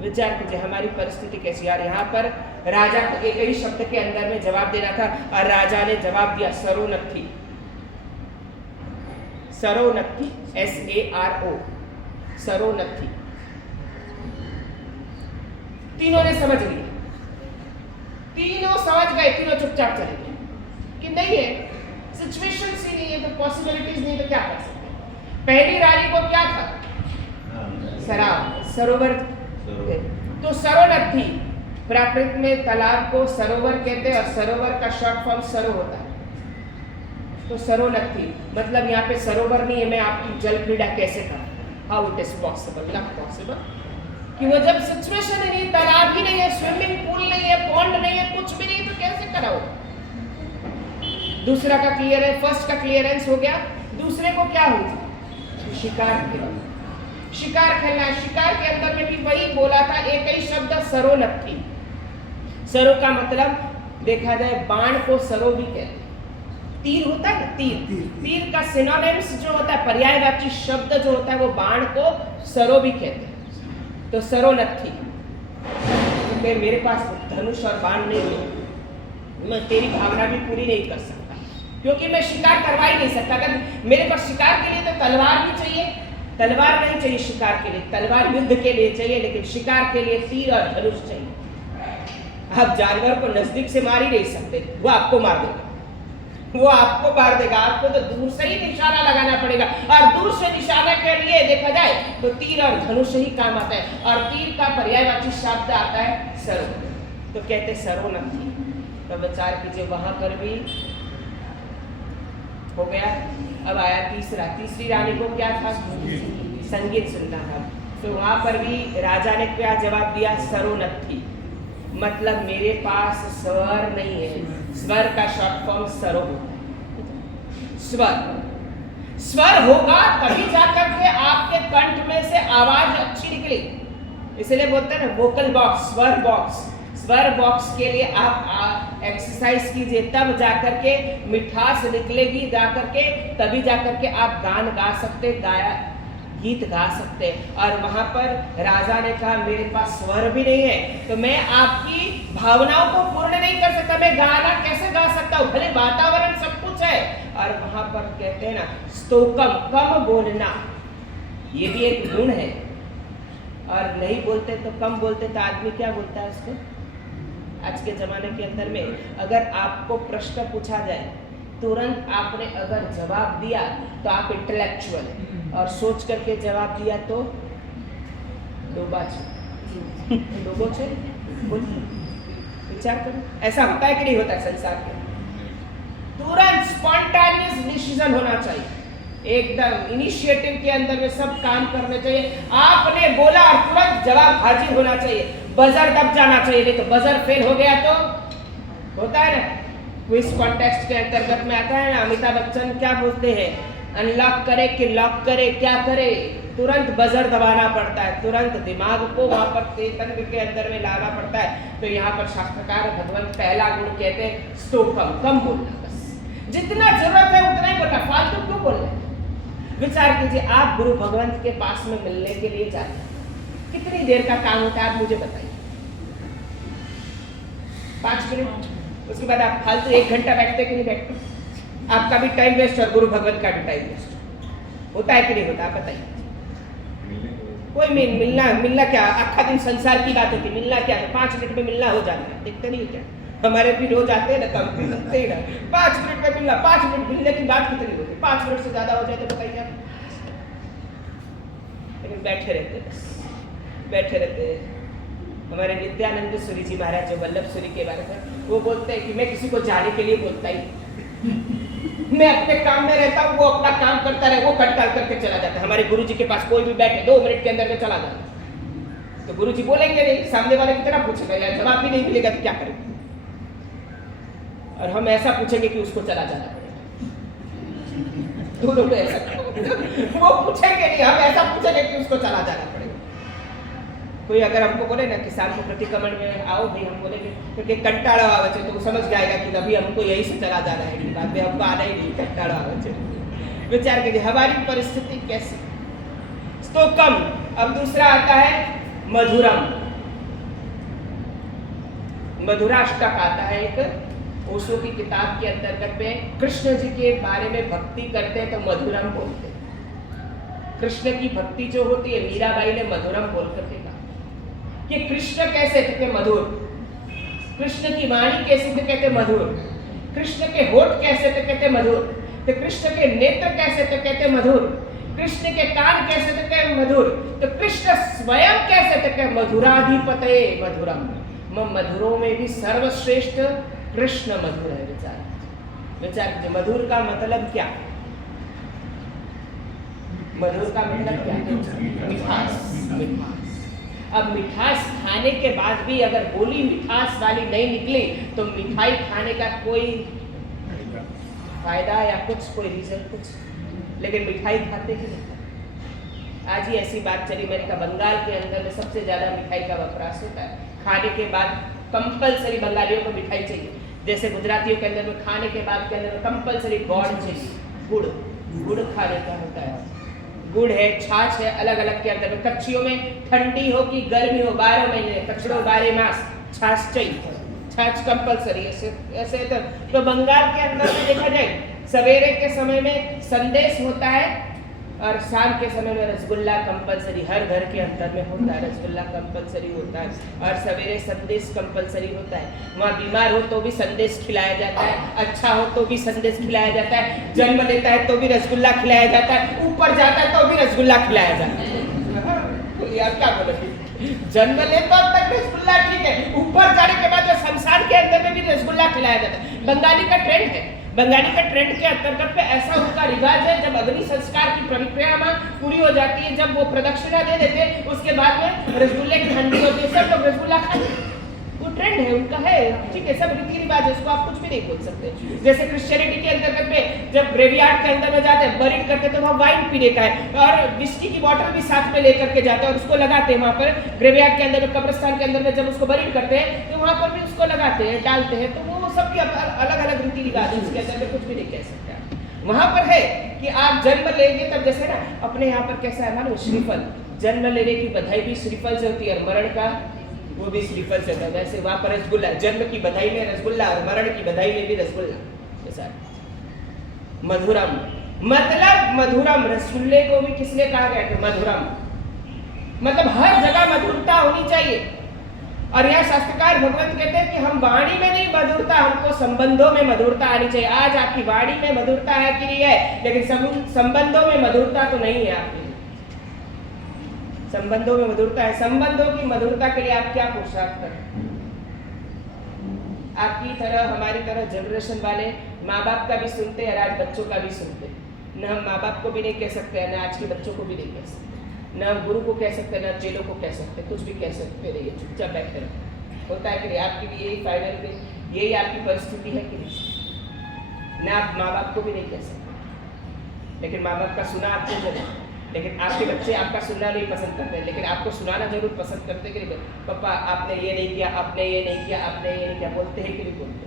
विचार कीजिए हमारी परिस्थिति कैसी। और यहाँ पर राजा को एक ही शब्द के अंदर में जवाब देना था, और राजा ने जवाब दिया सरोनथी। सरोनथी, SARO, सरोनथी। तीनों ने समझ लिया, तीनों समझ गए, तीनों चुपचाप चले गए कि नहीं है, सिचुएशन सी नहीं है तो पॉसिबिलिटीज नहीं तो क्या कर सकते। पहली रानी को क्या था, शराब, सरोवर, तो सरोनथी, प्राकृत में तालाब को सरोवर कहते हैं, और सरोवर का शॉर्ट फॉर्म सरो होता है, तो सरोनथी मतलब यहाँ पे सरोवर नहीं है, मैं आपकी जल क्रीड़ा कैसे करूं, how it is possible, not possible, कि वो जब सिचुएशन ही नहीं, तालाब ही नहीं है, स्विमिंग पूल नहीं है, पॉन्ड नहीं है, कुछ भी नहीं, तो कैसे कराओ। दूसरा का क्लियर है, फर्स्ट का क्लियरेंस हो गया। दूसरे को क्या हुआ, शिकार खेलना, शिकार खेलना। शिकार के अंदर में भी वही बोला था, एक ही शब्द सरोनथी। सरो का मतलब देखा जाए बाण को सरो भी कहते हैं, तीर होता है ना, तीर का सिनोनिम्स जो होता है, पर्यायवाची शब्द जो होता है वो बाण को सरो भी कहते हैं। तो सरोनथी, तो मेरे पास धनुष और बाण नहीं है, मैं तेरी भावना भी पूरी नहीं कर सकता, क्योंकि मैं शिकार करवा ही नहीं सकता। अगर मेरे पास शिकार के लिए तो तलवार भी चाहिए, तलवार नहीं चाहिए शिकार के लिए, तलवार युद्ध के लिए चाहिए, लेकिन शिकार के लिए तीर और धनुष चाहिए। आप जानवर को नजदीक से मार ही नहीं सकते, वो आपको मार देगा, वो आपको मार देगा, आपको तो दूर से ही निशाना लगाना पड़ेगा। और दूर से निशाना के लिए देखा जाए तो तीर और धनुष ही काम आता है, और तीर का पर्यायवाची शब्द आता है सरो, तो कहते सरोनथी। तो विचार कीजिए वहां पर भी हो गया। अब आया तीसरी रानी को क्या था, संगीत सुनना था, तो वहां पर भी राजा ने क्या जवाब दिया, सरोनथी मतलब मेरे पास स्वर नहीं है। स्वर का शॉर्ट फॉर्म सरो होता है। स्वर होगा तभी जाकर के आपके कंठ में से आवाज अच्छी निकली, इसलिए बोलते हैं ना वोकल बॉक्स, स्वर बॉक्स। स्वर बॉक्स के लिए आप एक्सरसाइज कीजिए, तब जाकर के मिठास निकलेगी, जाकर के तभी जाकर के आप गान गा सकते, गीत गा सकते। और वहां पर राजा ने कहा मेरे पास स्वर भी नहीं है, तो मैं आपकी भावनाओं को पूर्ण नहीं कर सकता, मैं गाना कैसे गा सकता हूँ, भले वातावरण सब कुछ है। और वहां पर कहते हैं ना स्तोकम, कम बोलना, ये भी एक गुण है। और नहीं बोलते तो कम बोलते तो आदमी क्या बोलता है उसको। आज के जमाने के अंदर में अगर आपको प्रश्न पूछा जाए, तुरंत आपने अगर जवाब दिया तो आप इंटेलेक्चुअल है, और सोच करके जवाब दिया तो डोबा छे, विचार करो, ऐसा होता है कि नहीं होता है संसार में। तुरंत स्पॉन्टेनियस डिसीजन होना चाहिए, एकदम इनिशिएटिव के अंदर में सब काम करने चाहिए। आपने बोला और तुरंत जवाब हाजिर होना चाहिए, बजर दब जाना चाहिए, नहीं तो बजर फेल हो गया तो होता है ना। क्विज कॉन्टेस्ट के अंतर्गत में आता है ना, अमिताभ बच्चन क्या बोलते हैं, अनलॉक करे कि लॉक करे, क्या करे, तुरंत बजर दबाना पड़ता है, तुरंत दिमाग को वहां पर चेतन के अंदर में लाना पड़ता है। तो यहाँ पर शास्त्रकार भगवान पहला गुण कहते हैं स्तोकम, कम बोलना, बस जितना जरूरत है उतना ही बोलना, फालतू क्यों बोलना। विचार कीजिए, आप गुरु भगवंत के पास में मिलने के लिए जाते हैं, कितनी देर का काम होता है आप मुझे बताइए। 5 मिनट, उसके बाद आप फालतू 1 घंटा बैठते कि नहीं बैठते? आपका भी टाइम वेस्ट और गुरु भगवंत का भी टाइम वेस्ट होता है कि नहीं होता, आप बताइए। कोई मिलना क्या, आखा दिन संसार की बात होती, मिलना क्या है, 5 मिनट में मिलना हो जाता है, देखते नहीं क्या। हमारे भी रोज आते हैं ना, कम मिलते ही ना, 5 मिनट में मिलना, 5 मिनट मिलने की बात कितनी होती है, 5 मिनट से ज्यादा हो जाए तो बताइए आप। लेकिन बैठे रहते, बस बैठे रहते। हमारे नित्यानंद सूरी जी महाराज जो वल्लभ सूरी के बारे में वो बोलते हैं कि मैं किसी को जाने के लिए बोलता ही, मैं अपने काम में रहता हूँ, वो अपना काम करता रहे, वो कट करके चला जाता है। हमारे गुरुजी के पास कोई भी बैठे 2 मिनट के अंदर में चला जाता, तो गुरुजी बोलेंगे नहीं, सामने वाले की तरह पूछेगा, यार जवाब भी नहीं मिलेगा तो क्या करेंगे। और हम ऐसा पूछेंगे कि उसको चला जाना पड़ेगा, दोनों में ऐसा वो पूछेंगे नहीं, हम ऐसा पूछेंगे कि उसको चला जाना पड़ेगा। कोई अगर हमको बोले ना कि शाम को प्रतिक्रमण में आओ भाई, हम बोलेंगे क्योंकि कंटाड़ा आवे तो वो समझ जाएगा कि अभी हमको यही से चला जाना है, कि बाद में हमको आना ही नहीं, कंटाड़ा आवे। विचार करिए हमारी परिस्थिति कैसी। तो कम। अब दूसरा आता है मधुरम, मधुराष्टक आता है एक ओशो की किताब के अंतर्गत में। कृष्ण जी के बारे में भक्ति करते हैं तो मधुरम बोलते हैं। कृष्ण की भक्ति जो होती है, मीराबाई ने मधुरम बोल करके कहा कि कृष्ण कैसे थे, मधुर। कृष्ण की वाणी कैसे थे, कहते मधुर। कृष्ण के होठ कैसे थे, कहते मधुर। तो कृष्ण के नेत्र कैसे थे, कहते मधुर। कृष्ण के कान कैसे थे, कहते मधुर। तो कृष्ण स्वयं कैसे थे, कहते मधुराधिपते मधुरम। मधुरों में भी सर्वश्रेष्ठ कृष्ण मधुर है। विचार मधुर का मतलब क्या? मधुर का मतलब क्या? मिठास। मिठास। अब मिठास खाने के बाद भी अगर बोली मिठास वाली नहीं निकली तो मिठाई खाने का कोई फायदा या कुछ, कोई रीजन कुछ, लेकिन मिठाई खाते ही नहीं। आज ही ऐसी बात चली, मैंने कहा बंगाल के अंदर में सबसे ज्यादा मिठाई का वपराश होता है। खाने के बाद कंपलसरी बंगालियों को मिठाई चाहिए, जैसे गुजरातियों के अंदर में खाने के बाद के अंदर में कंपलसरी गौड़ चाहिए, गुड़। गुड़ खाने का होता है, गुड़ है, छाछ है, अलग अलग के अंदर में। कच्चियों में ठंडी हो कि गर्मी हो, 12 महीने, कचड़ो 12 मास छाछ चाहिए, छाछ कंपलसरी। ऐसे तो बंगाल के अंदर में देखा जाए, सवेरे के समय में संदेश होता है और शाम के समय में रसगुल्ला कंपलसरी। हर घर के अंदर में होता है, रसगुल्ला कंपलसरी होता है और सवेरे संदेश कंपलसरी होता है। वहाँ बीमार हो तो भी संदेश खिलाया जाता है, अच्छा हो तो भी संदेश खिलाया जाता है, जन्म लेता है तो भी रसगुल्ला खिलाया जाता है, ऊपर जाता है तो भी रसगुल्ला खिलाया जाता है। यार क्या बोलो, जन्म लेता तक रसगुल्ला ठीक है, ऊपर जाने के बाद संसार के अंदर में भी रसगुल्ला खिलाया जाता है। बंगाली का ट्रेंड है, बंगाली का ट्रेंड के अंतर्गत पे ऐसा उनका रिवाज है, जब अग्नि संस्कार की प्रक्रिया पूरी हो जाती है, जब वो प्रदक्षिणा दे देते हैं, उसके बाद में रसगुल्ले की हंडी होती है, सब लोग रसगुल्ला खाते। वो ट्रेंड है उनका, है ठीक है, सब रीति रिवाज है, उसको आप कुछ भी नहीं बोल सकते। जैसे क्रिश्चियनिटी के अंतर्गत में जब ग्रेवयार्ड के अंदर में जाते हैं, बरीड करते हैं, तो वहाँ वाइन पीने का है और विस्की की बॉटल भी साथ में लेकर के जाते हैं और उसको लगाते हैं वहाँ पर ग्रेवयार्ड के अंदर में, कब्रिस्तान के अंदर में जब उसको बरीड करते हैं तो वहाँ पर भी उसको लगाते हैं, डालते हैं। तो वो सबकी अलग अलग रीति रिवाज है, उसके अंदर में कुछ भी नहीं कह सकते। वहाँ पर है कि आप जन्म लेंगे तब, जैसे ना अपने यहाँ पर कैसा है मानो श्रीफल, जन्म लेने की बधाई भी श्रीफल से होती है और मरण का वो भी श्रीफल से होता है। वैसे वहाँ पर रसगुल्ला, जन्म की बधाई में रसगुल्ला और मरण की बधाई में भी रसगुल्ला। जैसा मधुरम मतलब मधुरम, रसगुल्ले को भी किसने कहा गया कि मधुरम, मतलब हर जगह मधुरता होनी चाहिए। और यह शास्त्रकार भगवंत कहते हैं कि हम वाणी में नहीं मधुरता, हमको संबंधों में मधुरता आनी चाहिए। आज आपकी वाणी में मधुरता है कि नहीं है, लेकिन संबंधों में मधुरता तो नहीं है आपकी। संबंधों में मधुरता है, संबंधों की मधुरता के लिए आप क्या पुरुषार्थ करें? आपकी तरह हमारी तरह जनरेशन वाले माँ बाप का भी सुनते हैं, आज बच्चों का भी सुनते हैं। न हम माँ बाप को भी नहीं कह सकते हैं, न आज के बच्चों को भी नहीं कह सकते, न हम गुरु को कह सकते, न चेलों को कह सकते, कुछ भी कह सकते नहीं, चुपचाप बैठते रहो। होता है कि नहीं? आपकी भी यही फाइनल में यही आपकी परिस्थिति है कि नहीं? न आप माँ बाप को भी नहीं कह सकते, लेकिन माँ बाप का सुना आपको जरूर, लेकिन आपके बच्चे आपका सुनना नहीं पसंद करते, लेकिन आपको सुनाना जरूर पसंद करते कि नहीं? पापा आपने ये नहीं किया, आपने ये नहीं किया, आपने ये नहीं किया, बोलते हैं कि नहीं बोलते?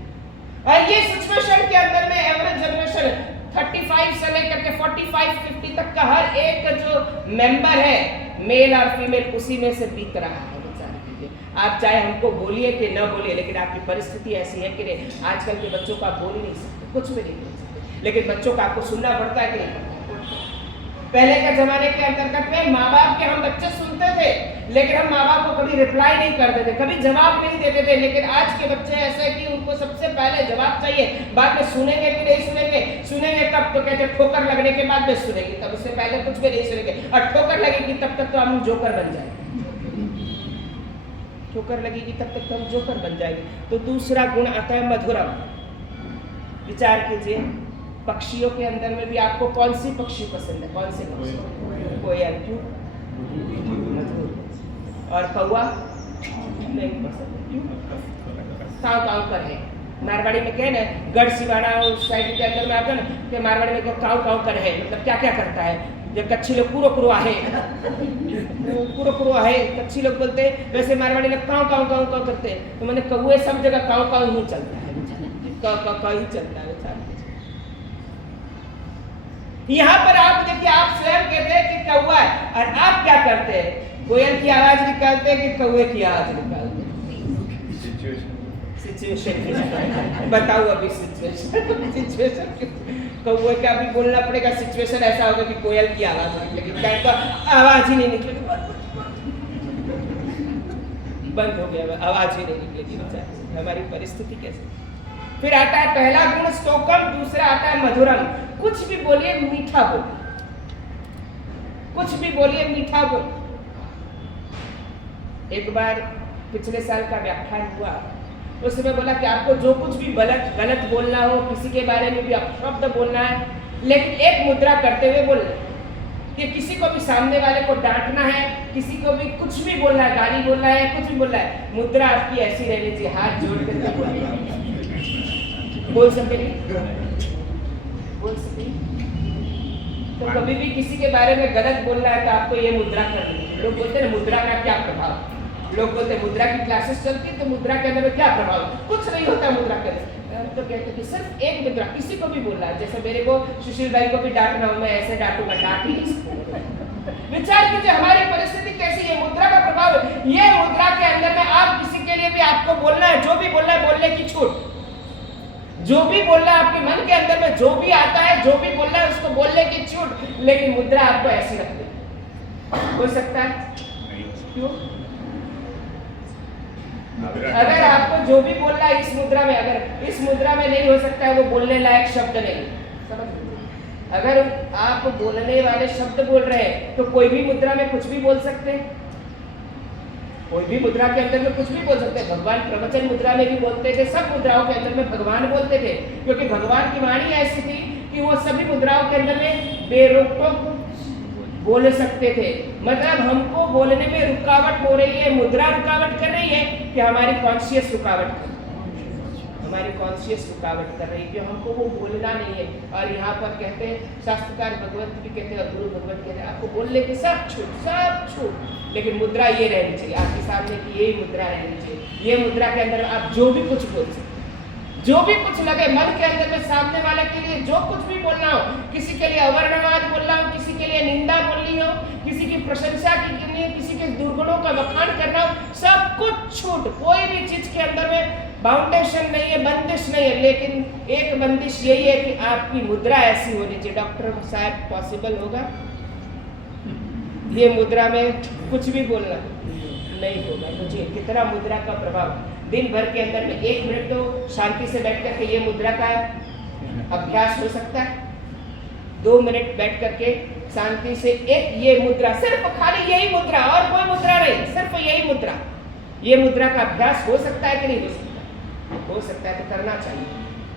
और ये सिचुएशन के अंदर में एवरेज जनरेशन 35 से लेकर के 45-50 तक का हर एक जो मेंबर है, मेल और फीमेल, उसी में से बीत रहा है। विचार कीजिए, आप चाहे हमको बोलिए कि न बोलिए, लेकिन आपकी परिस्थिति ऐसी है कि नहीं? आजकल के बच्चों को आप बोल ही नहीं सकते, कुछ भी नहीं बोल सकते, लेकिन बच्चों का आपको सुनना पड़ता है कि नहीं? पहले के जमाने के अंतर्गत में माँ बाप के हम बच्चे सुनते थे, लेकिन हम माँ बाप को कभी रिप्लाई नहीं करते थे, कभी जवाब नहीं देते थे। लेकिन आज के बच्चे ऐसे हैं कि उनको सबसे पहले जवाब चाहिए, बाद में सुनेंगे कि नहीं सुनेंगे, सुनेंगे कब? तो कहते ठोकर लगने के बाद में सुनेंगे, तब उससे पहले कुछ भी नहीं सुनेंगे, और ठोकर लगेगी तब तक तो हम जोकर बन जाएंगे, ठोकर लगेगी तब तक तो हम जोकर बन जाएंगे। तो दूसरा गुण आता है मधुरम। विचार कीजिए, पक्षियों के अंदर में भी आपको कौन सी पक्षी पसंद है? कौन से पक्षी? कोयल। क्यों? मधुर। और कौवा नहीं पसंद है, क्यों? काव काव कर है। मारवाड़ी में कहे ना, गढ़ सिवाड़ा उस साइड के अंदर में आता है ना कि मारवाड़ी में काव काव कर है, मतलब क्या क्या करता है? जब कच्छी लोग कुरो कुरो आहे, कुरो कुरो आहे कच्छी लोग बोलते हैं, वैसे मारवाड़ी लोग काव काव काव काव करते हैं। तो मैंने कौवे सब जगह काव काव ही चलता है, काव ही चलता है। यहाँ पर आप देखिए, आप स्वयं कहते हैं कि कौवा है, और आप क्या करते हैं? कोयल की आवाज निकालते हैं कि कौवे की आवाज निकालते हैं? सिचुएशन बताओ अभी सिचुएशन कौवे का भी बोलना पड़ेगा। सिचुएशन ऐसा होगा कि कोयल की आवाज निकलेगी, तो आवाज ही नहीं निकलेगी, बंद हो गया, आवाज ही नहीं निकलेगी। हमारी परिस्थिति कैसे? फिर आता है पहला गुण स्तोकम, दूसरा आता है मधुरम। कुछ भी बोलिए मीठा बोलिए, कुछ भी बोलिए मीठा बोलिए। एक बार पिछले साल का व्याख्यान हुआ, उसमें बोला कि आपको जो कुछ भी गलत बोलना हो, किसी के बारे में भी अपशब्द बोलना है, लेकिन एक मुद्रा करते हुए बोलना कि किसी को भी सामने वाले को डांटना है, किसी को भी कुछ भी बोलना है, गाली बोलना है, कुछ भी बोलना है, मुद्रा आपकी ऐसी रहनी चाहिए, हाथ जोड़ कर बोल सके बोल सके। तो कभी भी किसी के बारे में गलत बोलना है तो आपको ये मुद्रा करनी है। लोग बोलते हैं मुद्रा का क्या प्रभाव? लोग बोलते हैं मुद्रा की क्लासेस चलती है तो मुद्रा के अंदर में क्या प्रभाव? कुछ नहीं होता मुद्रा के। तो कहते हैं कि सिर्फ एक मुद्रा, किसी को भी बोलना है। जैसे मेरे को सुशील भाई को भी डांटना हो, मैं ऐसे डांटूंगा, डांट ही विचार कीजिए हमारी परिस्थिति कैसी है। मुद्रा का प्रभाव, ये मुद्रा के अंदर में आप किसी के लिए भी आपको बोलना है, जो भी बोलना है बोलने की छूट, जो भी बोलना है आपके मन के अंदर में जो भी आता है, जो भी बोलना है उसको बोलने की छूट, लेकिन मुद्रा आपको ऐसी रखनी हो सकता है। क्यों? अगर आपको जो भी बोलना है इस मुद्रा में, अगर इस मुद्रा में नहीं हो सकता है, वो बोलने लायक शब्द नहीं। समझ? अगर आप बोलने वाले शब्द बोल रहे हैं तो कोई भी मुद्रा में कुछ भी बोल सकते हैं, कोई भी मुद्रा के अंदर में कुछ भी बोल सकते हैं। भगवान प्रवचन मुद्रा में भी बोलते थे, सब मुद्राओं के अंदर में भगवान बोलते थे, क्योंकि भगवान की वाणी ऐसी थी कि वो सभी मुद्राओं के अंदर में बेरोक-टोक बोल सकते थे। मतलब हमको बोलने में रुकावट हो रही है, मुद्रा रुकावट कर रही है कि हमारी कॉन्शियस रुकावट कर रही है, हमारी कॉन्शियस रुकावट कर रही है कि हमको वो बोलना नहीं है। और यहाँ पर कहते हैं शास्त्रकार भगवत भी कहते हैं, गुरु भगवत कहते हैं, आपको बोलने की सब छूट, लेकिन मुद्रा ये रहनी चाहिए आपके सामने की, यही मुद्रा रहनी चाहिए। ये मुद्रा के अंदर आप जो भी कुछ बोल सकते, जो भी कुछ लगे मन के अंदर में, सामने वाले के लिए जो कुछ भी बोलना हो, किसी के लिए अवर्णवाद बोलना हो, किसी के लिए निंदा बोलनी हो, किसी की प्रशंसा करनी हो, किसी के दुर्गुणों का बखान करना हो, सब कुछ छूट। कोई भी चीज के अंदर में बाउंडेशन नहीं है, बंदिश नहीं है, लेकिन एक बंदिश यही है कि आपकी मुद्रा ऐसी होनी चाहिए। डॉक्टर साहब पॉसिबल होगा ये मुद्रा में कुछ भी बोलना? नहीं होगा। मुझे कितना मुद्रा का प्रभाव, दिन भर के अंदर में 1 मिनट तो शांति से बैठ करके ये मुद्रा का अभ्यास हो सकता है। 2 मिनट बैठ करके शांति से एक ये मुद्रा, सिर्फ खाली यही मुद्रा, और कोई मुद्रा नहीं, सिर्फ यही मुद्रा, ये मुद्रा का अभ्यास हो सकता है कि नहीं हो सकता? हो सकता है, तो करना चाहिए।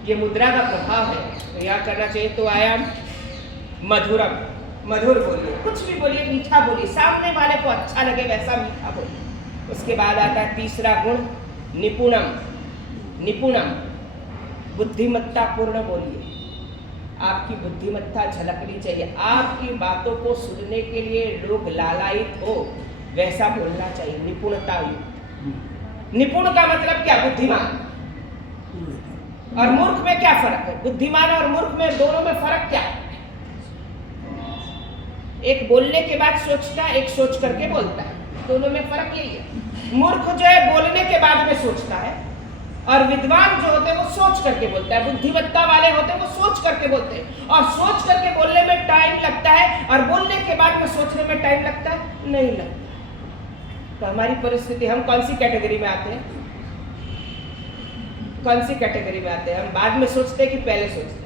ये मुद्रा का प्रभाव है, तो यहाँ करना चाहिए। तो आयाम मधुरम, मधुर बोलिए, कुछ भी बोलिए, मीठा बोलिए, सामने वाले को अच्छा लगे वैसा मीठा बोलिए। उसके बाद आता है तीसरा गुण निपुणम, निपुणम, बुद्धिमत्ता पूर्ण बोलिए। आपकी बुद्धिमत्ता झलकनी चाहिए, आपकी बातों को सुनने के लिए लोग लालायित हो वैसा बोलना चाहिए, निपुणता युक्त। निपुण का मतलब क्या? बुद्धिमान। और मूर्ख में क्या फर्क है? बुद्धिमान और मूर्ख में दोनों में फर्क क्या है? एक बोलने के बाद सोचता है, एक सोच करके बोलता है, दोनों में फर्क यही है। मूर्ख जो है बोलने के बाद में सोचता है, और विद्वान जो होते हैं वो सोच करके बोलता है। बुद्धिमत्ता वाले होते हैं वो सोच करके बोलते हैं, और सोच करके बोलने में टाइम लगता है, और बोलने के बाद में सोचने में टाइम लगता है, नहीं लगता। तो हमारी परिस्थिति, हम कौन सी कैटेगरी में आते हैं? कौन सी कैटेगरी में आते हैं? हम बाद में सोचते हैं कि पहले सोचते हैं?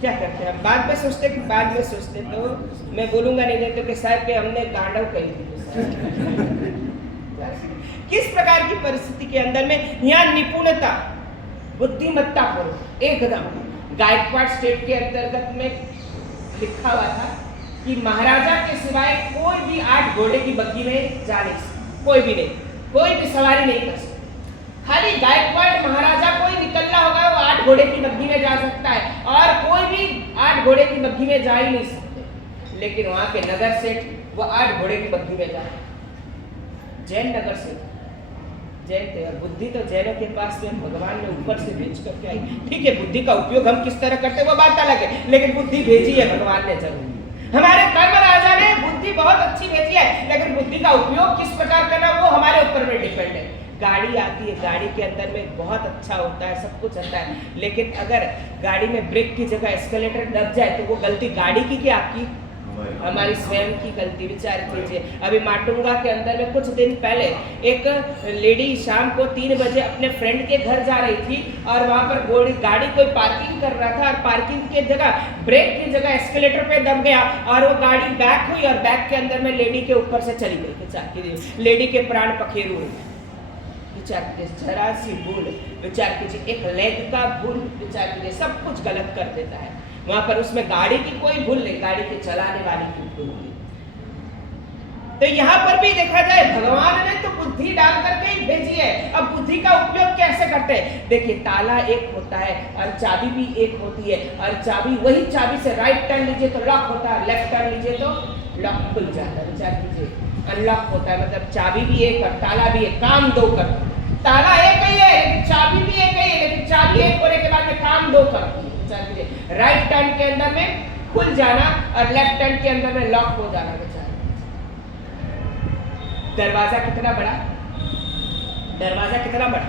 क्या करते हैं? हम बाद में सोचते कि बाद में सोचते। तो मैं बोलूंगा नहीं तो कि साहब के हमने गांडव कही थी। किस प्रकार की परिस्थिति के अंदर में यहाँ निपुणता, बुद्धिमत्ता पूर्ण एकदम। गायकवाड़ स्टेट के अंतर्गत में लिखा हुआ था कि महाराजा के सिवाय कोई भी 8 घोड़े की बग्घी में जा नहीं सकता, कोई भी नहीं, कोई भी सवारी नहीं कर सकता। खाली गायकवाड़ महाराजा कोई निकलना होगा वो 8 घोड़े की बग्घी में जा सकता है, और कोई भी 8 घोड़े की बग्घी में जा ही नहीं सकते। लेकिन वहां के नगर सेठ वो 8 घोड़े की बग्घी में जाए, जैन नगर सेठ, जैन थे। और बुद्धि तो जैनों के पास में भगवान ने ऊपर से भेज करके आई। ठीक है, बुद्धि का उपयोग हम किस तरह करते हैं वो बात अलग है, लेकिन बुद्धि भेजी है भगवान ने जरूर। हमारे कर्म राजा ने बुद्धि बहुत अच्छी भेजी है, लेकिन बुद्धि का उपयोग किस प्रकार करना वो हमारे ऊपर में डिपेंड है। गाड़ी आती है, गाड़ी के अंदर में बहुत अच्छा होता है, सब कुछ होता है, लेकिन अगर गाड़ी में ब्रेक की जगह एस्केलेटर दब जाए तो वो गलती गाड़ी की क्या आपकी? हमारी स्वयं की गलती। विचार कीजिए, अभी माटुंगा के अंदर में कुछ दिन पहले एक लेडी शाम को 3 बजे अपने फ्रेंड के घर जा रही थी, और वहां पर गाड़ी कोई पार्किंग कर रहा था, और पार्किंग की जगह ब्रेक की जगह एस्केलेटर पे दब गया, और वो गाड़ी बैक हुई, और बैक के अंदर में लेडी के ऊपर से चली गई। विचार कीजिए, लेडी के प्राण पखेरु हुए। विचार कीजिए, जरा सी भूल, विचार कीजिए, एक लेग का भूल, विचार कीजिए, सब कुछ गलत कर देता है। वहां पर उसमें गाड़ी की कोई भूल नहीं, गाड़ी के चलाने वाली की भूल नहीं। तो यहाँ पर भी देखा जाए भगवान ने तो बुद्धि डाल करके ही भेजी है। अब बुद्धि का उपयोग कैसे करते हैं? देखिए, ताला एक होता है और चाबी भी एक होती है, और चाबी वही चाबी से राइट टर्न लीजिए तो लॉक होता है, लेफ्ट टर्न लीजिए तो लॉक खुल जाता है। विचार कीजिए, अनलॉक होता है, मतलब चाबी भी एक और ताला भी एक, काम दो करता है। ताला एक ही है लेकिन चाबी भी एक ही है, लेकिन चाबी एक होने के बाद में काम दो करती है। विचार कीजिए, राइट टर्न के अंदर में खुल जाना और लेफ्ट टर्न के अंदर में लॉक हो जाना। विचार, दरवाजा कितना बड़ा, दरवाजा कितना बड़ा,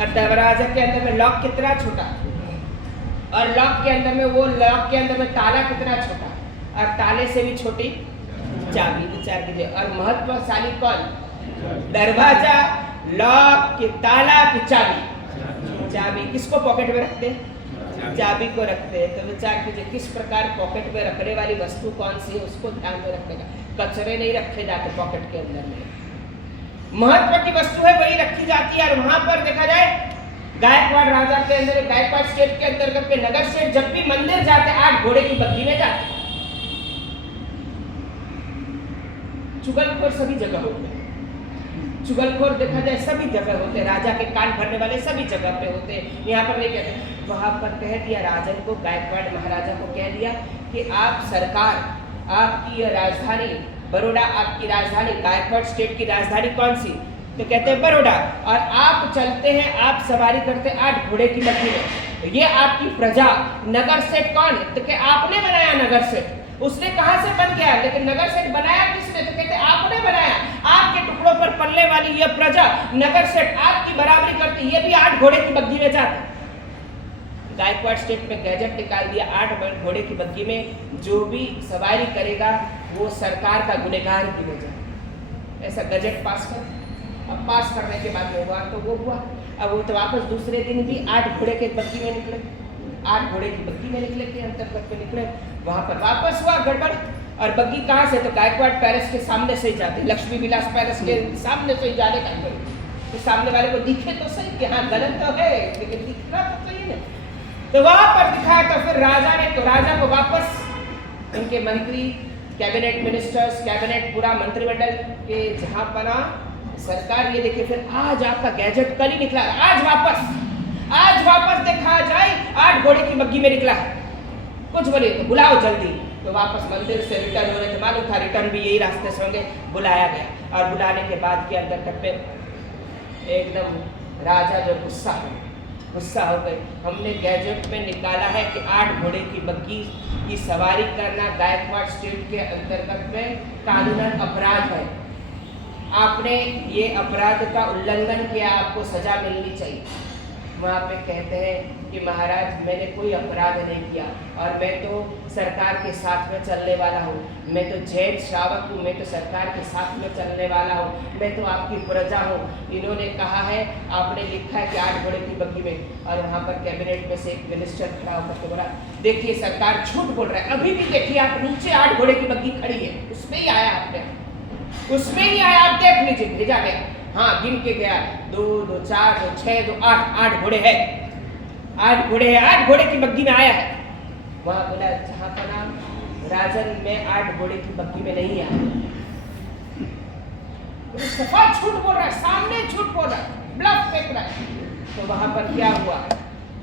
और दरवाजा के अंदर में लॉक कितना छोटा, और लॉक के अंदर में वो लॉक के अंदर में ताला कितना छोटा, और ताले से भी छोटी चाबी। विचार कीजिए, और महत्वशाली कौन? दरवाजा, लॉक की ताला की चाबी। चाबी किसको पॉकेट में रखते हैं? चाबी को रखते हैं। तो विचार कीजिए, किस प्रकार पॉकेट में रखने वाली वस्तु कौन सी है उसको ध्यान में रखेगा। कचरे नहीं रखे जाते पॉकेट के अंदर में, महत्व की वस्तु है वही रखी जाती है। और वहां पर देखा जाए गायकवाड़ राजा के अंदर, गायकवाड़ स्टेट के अंतर्गत के नगर सेठ जब भी मंदिर जाते 8 घोड़े की बग्घी में जाते। चुगलखोर सभी जगह होते हैं, चुगलखोर देखा जाए सभी जगह होते हैं, राजा के कान भरने वाले सभी जगह पे होते हैं। यहाँ पर नहीं कहते, वहां पर कह दिया राजन को, गायकवाड़ महाराजा को कह दिया कि आप सरकार, आपकी राजधानी बड़ौदा, आपकी राजधानी गायकवाड़ स्टेट की राजधानी कौन सी? तो कहते हैं बड़ौदा, और आप चलते हैं, आप सवारी करते हैं 8 घोड़े की बग्घी में। ये आपकी प्रजा, नगर सेठ कौन? तो क्या आपने बनाया नगर सेठ? उसने कहां से बन गया, लेकिन नगर सेठ बनाया किसने? तो कहते आपने बनाया। आपके टुकड़ों पर पलने वाली यह प्रजा नगर सेठ आपकी बराबरी करती, ये भी 8 घोड़े की बग्घी में जाते। गायकवाड़ स्टेट में गैजेट निकाल दिया, 8 घोड़े की बग्घी में जो भी सवारी करेगा वो सरकार का गुनहगार गिना जाए, ऐसा गजट पास कर। अब पास करने के बाद में हुआ तो वो हुआ, अब वो तो वापस दूसरे दिन भी 8 घोड़े के बग्घी में निकले, 8 घोड़े की बग्घी में निकले के अंतर्गत में निकले, वहां पर वापस हुआ गड़बड़। और बग्घी कहाँ से? तो गायकवाड़ पैलेस के सामने से ही जाते, लक्ष्मी विलास पैलेस के सामने से ही जाने का, तो सामने वाले को दिखे तो सही कि हाँ गलत तो है, लेकिन दिखना तो सही नहीं। तो वहां पर दिखाया। तो फिर राजा को वापस उनके मंत्री, कैबिनेट मिनिस्टर्स, कैबिनेट पूरा मंत्रिमंडल के जहां बना सरकार, ये देखिए फिर आज आपका गैजेट कल ही निकला, आज वापस देखा जाए 8 घोड़े की बग्गी में निकला है, कुछ बोले तो बुलाओ जल्दी। तो वापस मंदिर से रिटर्न हो रहे थे, मालूम था रिटर्न भी यही रास्ते से होंगे, बुलाया गया। और बुलाने के बाद के अंदर तक पे एकदम राजा जो गुस्सा हो गए। हमने गैजेट में निकाला है कि 8 घोड़े की बग्गी की सवारी करना गायकवाड़ स्टेट के अंतर्गत में कानूनन अपराध है। आपने ये अपराध का उल्लंघन किया, आपको सजा मिलनी चाहिए। वहाँ पे कहते हैं कि महाराज मैंने कोई अपराध नहीं किया और मैं तो सरकार के साथ में चलने वाला हूँ, मैं तो जैन श्रावक हूँ, मैं तो सरकार के साथ में चलने वाला हूँ, मैं तो आपकी प्रजा हूँ। इन्होंने कहा है, आपने लिखा है कि 8 घोड़े की बग्गी में, और वहाँ पर कैबिनेट में से एक मिनिस्टर खड़ा होकर के बोला, देखिए सरकार झूठ बोल रहा है, अभी भी देखिए आप नीचे 8 घोड़े की बग्गी खड़ी है, उसमें ही आया आपने, उसमें ही आया, आप देख लीजिए, भेजा गया। हाँ, गिन के गया, 2, 2, 4, 2, 6, 2, 8 घोड़े हैं, 8 घोड़े हैं, 8 घोड़े की बग्गी में आया है। वहां बोला, जहां का नाम राजन में 8 घोड़े की बग्गी में नहीं आया। तो सफा झूठ बोल रहा है, सामने झूठ बोल रहा है, ब्लफ फेंक रहा है। तो वहां पर क्या हुआ,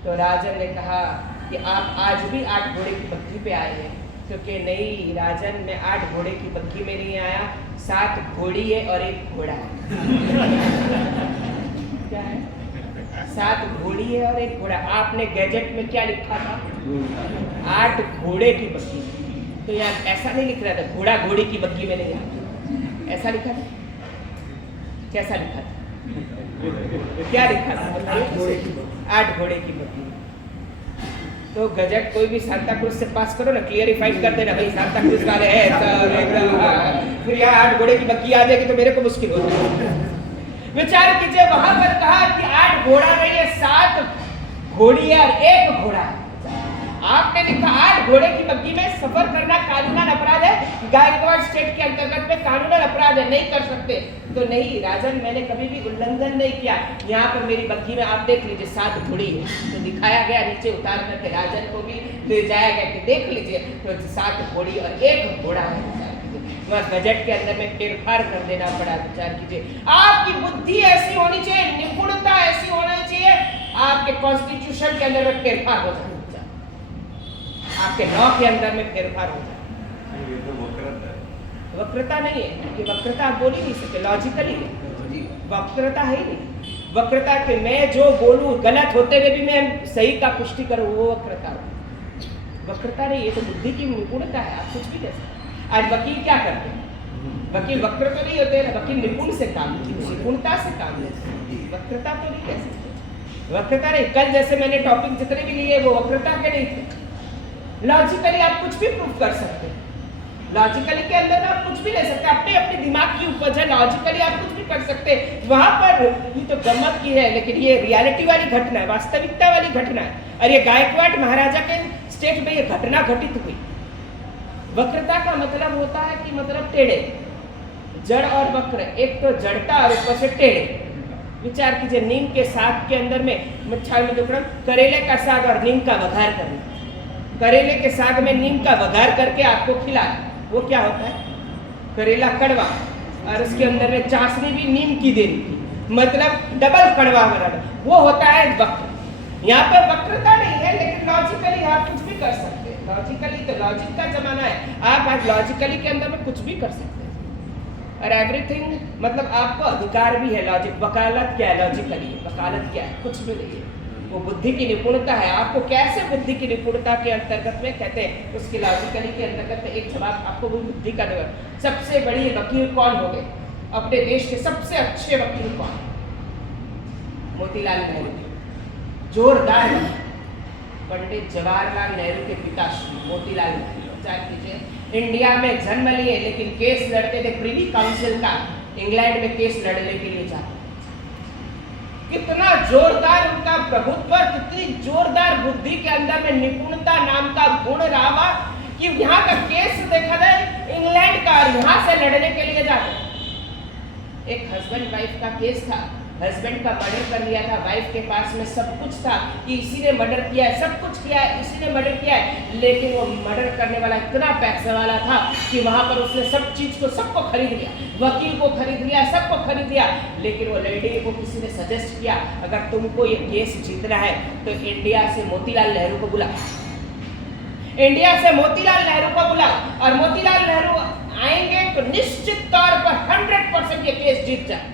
तो राजन ने कहा कि आप आज भी 8 घोड़े की बग्गी पे आए हैं, क्योंकि नहीं राजन, मैं 8 घोड़े की बग्गी में नहीं आया, 7 घोड़ी है और 1 घोड़ा है। क्या है? 7 घोड़ी है और 1 घोड़ा। आपने गैजेट में क्या लिखा था? 8 घोड़े की बग्गी। तो यार ऐसा नहीं लिख रहा था, घोड़ा घोड़ी की बग्गी में नहीं आया, ऐसा लिखा था। कैसा लिखा था? क्या लिखा था? 8 घोड़े की बग्गी। तो गजट कोई भी सांता क्रूज से पास करो ना, क्लियरिफाई कर देना, भाई सांता क्रूज वाले हैं, फिर यहाँ 8 घोड़े की बग्गी आ जाएगी तो मेरे को मुश्किल होता है। विचार कीजिए, वहां पर कहा कि 8 घोड़ा नहीं है, 7 घोड़ी है और 1 घोड़ा है। आपने लिखा 8 घोड़े की बग्गी में सफर करना कानूनन अपराध है, गायकवाड़ स्टेट के अंतर्गत में कानूनन अपराध है, नहीं कर सकते। तो नहीं राजन, मैंने कभी भी उल्लंघन नहीं किया। यहाँ पर मेरी बग्गी में आप देख लीजिए 7 घोड़ी है, तो दिखाया गया, नीचे उतार करके राजन को भी ले जाया गया कि देख लीजिए, तो 7 घोड़ी और 1 घोड़ा है। बजट के अंदर में फेरफार कर देना पड़ा। विचार कीजिए, आपकी बुद्धि ऐसी होनी चाहिए, निपुणता ऐसी होनी चाहिए, आपके कॉन्स्टिट्यूशन के अंदर में फेरफार हो जाए, आपके लॉ के अंदर में फेरफार हो जाए। ये तो वक्रता नहीं है, ये वक्रता आप बोल ही नहीं सकते, लॉजिकली है, वक्रता है ही नहीं। वक्रता के मैं जो बोलूं गलत होते हुए भी मैं सही का पुष्टि करूं, वो वक्रता नहीं, ये तो बुद्धि की निपुणता है। आप कुछ भी कह सकते। आज वकील क्या करते हैं? वकील वक्र तो नहीं होते ना, वकील निपुण से काम लेते, निपुणता से काम लेते, वक्रता तो नहीं कह सकते। वक्रता नहीं, कल जैसे मैंने टॉपिक जितने भी लिए वो वक्रता के नहीं थे। लॉजिकली आप कुछ भी प्रूव कर सकते हैं, लॉजिकली के अंदर आप कुछ भी ले सकते हैं, अपने अपने दिमाग की उपज है, लॉजिकली आप कुछ भी कर सकते हैं। वहां पर ये तो गम्मत की है, लेकिन ये रियलिटी वाली घटना है, वास्तविकता वाली घटना है। और ये गायकवाड़ महाराजा के स्टेट में ये घटना घटित हुई। वक्रता का मतलब होता है कि मतलब टेढ़े, जड़ और वक्र, एक तो जड़ता और ऊपर से टेढ़े। विचार कीजिए, नीम के साग के अंदर में मिठाई में दुकड़म, करेले का साग और नीम का वघार करना, करेले के साग में नीम का वघार करके आपको खिला, वो क्या होता है? करेला कड़वा और उसके अंदर में चाशनी भी नीम की देनी, मतलब डबल कड़वा वाला, वो होता है वक्र। यहाँ पर वक्रता नहीं है, लेकिन लॉजिकली आप कुछ भी कर सकते हैं। लॉजिकली तो लॉजिक का जमाना है, आप आज लॉजिकली के अंदर में कुछ भी कर सकते हैं। और एवरीथिंग मतलब आपको अधिकार भी है। लॉजिक, वकालत क्या है? लॉजिकली वकालत क्या है? कुछ भी नहीं है, वो बुद्धि की निपुणता है। आपको कैसे बुद्धि की निपुणता के अंतर्गत में कहते हैं, उसकी लॉजिकली के अंतर्गत में एक जवाब आपको वो बुद्धि का देगा। सबसे बड़ी वकील कौन हो गए अपने देश के? सबसे अच्छे वकील कौन? मोतीलाल नेहरू, जोरदार पंडित जवाहरलाल नेहरू के पिताश्री मोतीलाल नेहरू। विचार कीजिए, इंडिया में जन्म लिए लेकिन केस लड़ते थे प्रिवी काउंसिल का, इंग्लैंड में केस लड़ने के लिए जाते। कितना जोरदार उनका प्रभुत्व, कितनी जोरदार बुद्धि के अंदर में निपुणता नाम का गुण रहा कि यहाँ का केस देखा जाए इंग्लैंड का, यहाँ से लड़ने के लिए जाते। एक हस्बैंड वाइफ का केस था, हस्बैंड का मर्डर कर लिया था, वाइफ के पास में सब कुछ था कि इसी ने मर्डर किया है, सब कुछ किया है, इसी ने मर्डर किया है, लेकिन वो मर्डर करने वाला इतना पैसे वाला था कि वहां पर उसने सब चीज को सबको खरीद लिया, वकील को खरीद लिया, सबको खरीद लिया। लेकिन वो लेडी को किसी ने सजेस्ट किया, अगर तुमको ये केस जीतना है तो इंडिया से मोतीलाल नेहरू को बुला, इंडिया से मोतीलाल नेहरू को बुला, और मोतीलाल नेहरू आएंगे तो निश्चित तौर पर 100% ये केस जीत जाए।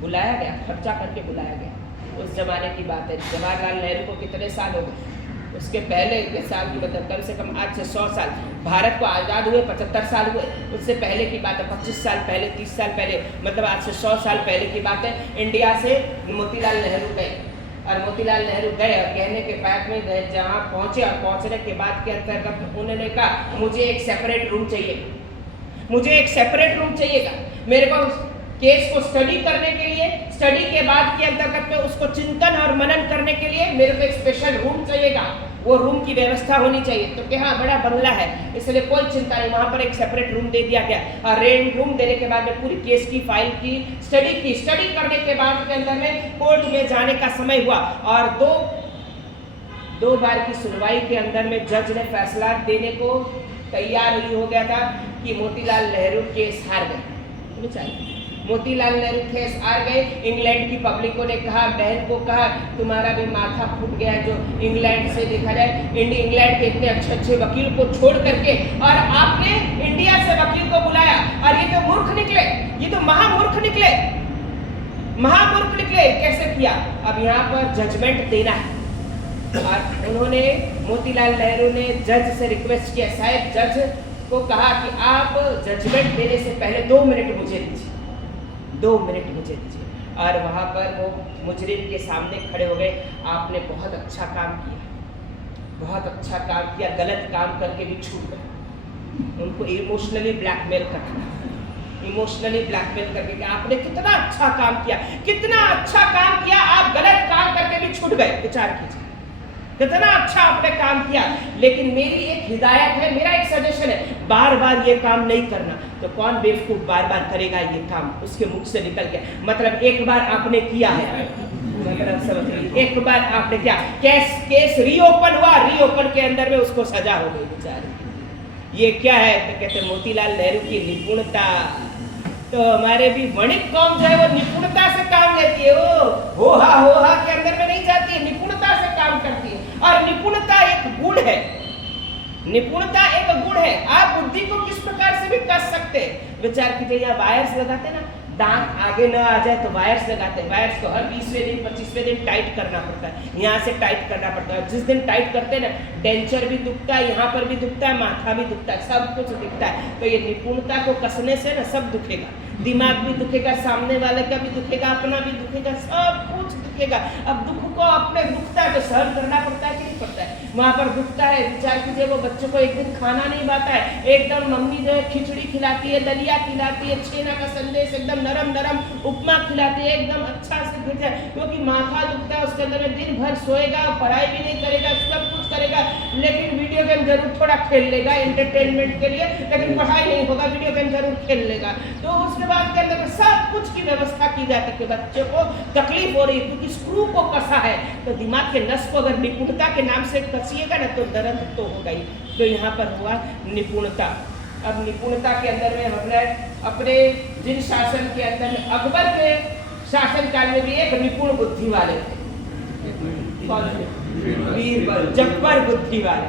बुलाया गया, खर्चा करके बुलाया गया। उस जमाने की बात है, जवाहरलाल नेहरू को कितने साल हो गए, उसके पहले के साल की मतलब कम से कम आज से 100 साल, भारत को आज़ाद हुए 75 साल हुए, उससे पहले की बात है 25 साल पहले, 30 साल पहले, मतलब आज से 100 साल पहले की बात है। इंडिया से मोतीलाल नेहरू गए, और मोतीलाल नेहरू गए और कहने के बाद में गए, जहाँ पहुँचे और पहुँचने के बाद के अंतर्गत उन्होंने कहा मुझे एक सेपरेट रूम चाहिए, मुझे एक सेपरेट रूम चाहिएगा, मेरे को केस को स्टडी करने के लिए, स्टडी के बाद के अंतर्गत में उसको चिंतन और मनन करने के लिए मेरे को एक स्पेशल रूम चाहिएगा, वो रूम की व्यवस्था होनी चाहिए। तो क्या हाँ, बड़ा बंगला है, इसलिए कोई चिंता नहीं, वहां पर एक सेपरेट रूम दे दिया गया। और रूम देने के बाद में पूरी केस की फाइल की स्टडी करने के बाद के अंदर में कोर्ट में जाने का समय हुआ, और दो बार की सुनवाई के अंदर में जज ने फैसला देने को तैयार ही हो गया था कि मोतीलाल नेहरू केस हार गए। मोतीलाल नेहरू केस हार गए। इंग्लैंड की पब्लिकों ने कहा, बहन को कहा तुम्हारा भी माथा फूट गया, जो इंग्लैंड से देखा जाए, इंग्लैंड के इतने अच्छे अच्छे वकील को छोड़ करके और आपने इंडिया से वकील को बुलाया, और ये तो मूर्ख निकले, ये तो महामूर्ख निकले, महामूर्ख निकले। कैसे किया? अब यहाँ पर जजमेंट देना है, और उन्होंने मोतीलाल नेहरू ने जज से रिक्वेस्ट किया, साहब जज को कहा कि आप जजमेंट देने से पहले 2 मिनट मुझे दीजिए, 2 मिनट मुझे दीजिए। और वहाँ पर वो मुजरिम के सामने खड़े हो गए, आपने बहुत अच्छा काम किया, बहुत अच्छा काम किया, गलत काम करके भी छूट गए। उनको इमोशनली ब्लैकमेल करना, इमोशनली ब्लैकमेल करके कि आपने कितना अच्छा काम किया, कितना अच्छा काम किया, आप गलत काम करके भी छूट गए। विचार कीजिए कितना अच्छा आपने काम किया, लेकिन मेरी एक हिदायत है, मेरा एक सजेशन है, बार बार ये काम नहीं करना। तो कौन बेवकूफ बार बार करेगा ये काम? उसके मुख से निकल गया, मतलब एक बार आपने किया है, मतलब समझ लीजिए एक बार आपने किया, केस रीओपन हुआ, रीओपन के अंदर में उसको सजा हो गई बेचारे। ये क्या है? तो कहते मोतीलाल नेहरू की निपुणता। तो हमारे भी वणिक कौम जो है वो निपुणता से काम लेती है, वो होहा के अंदर में नहीं जाती है, निपुणता से काम करती है। और निपुणता एक गुण है, निपुणता एक गुण है। आप बुद्धि को किस प्रकार से भी कस सकते हैं। विचार कीजिए, यहाँ वायर्स लगाते हैं ना, दांत आगे न आ जाए तो वायर्स लगाते हैं, वायर्स को हर 20वें दिन 25वें दिन टाइट करना पड़ता है, यहाँ से टाइट करना पड़ता है। जिस दिन टाइट करते हैं ना, डेंचर भी दुखता है, यहाँ पर भी दुखता है, माथा भी दुखता है, सब कुछ दिखता है। तो ये निपुणता को कसने से ना सब दुखेगा, दिमाग भी दुखेगा, सामने वाले का भी दुखेगा, अपना भी दुखेगा, सब कुछ दुखेगा। अब दुख को अपने दुखता है तो सहन करना पड़ता है कि नहीं पड़ता है? वहाँ पर दुखता है। विचार कीजिए, वो बच्चों को एक दिन खाना नहीं पाता है, एकदम मम्मी जो है खिचड़ी खिलाती है, दलिया खिलाती है, छेना का संदेश एकदम नरम नरम उपमा खिलाती है, एकदम अच्छा से फिर जाए, क्योंकि माथा दुखता है, उसके अंदर में दिन भर सोएगा, पढ़ाई भी नहीं करेगा, सब कुछ करेगा, लेकिन वीडियो गेम जरूर थोड़ा खेल लेगा एंटरटेनमेंट के लिए, लेकिन पढ़ाई नहीं होगा, वीडियो गेम जरूर खेल लेगा। तो उसके बाद के अंदर सब कुछ की व्यवस्था की जाती है कि बच्चे को तकलीफ हो रही है, क्योंकि स्क्रू को कसा है, तो दिमाग के नस को अगर निपुणता के नाम से कसिएगा ना तो दर्द तो होगा ही। तो यहाँ पर हुआ निपुणता। अब निपुणता के अंदर में हमने अपने जिन शासन के अंदर में, अकबर के शासन काल में भी एक निपुण बुद्धि वाले थे, बीरबल, जब्बर बुद्धि वाले।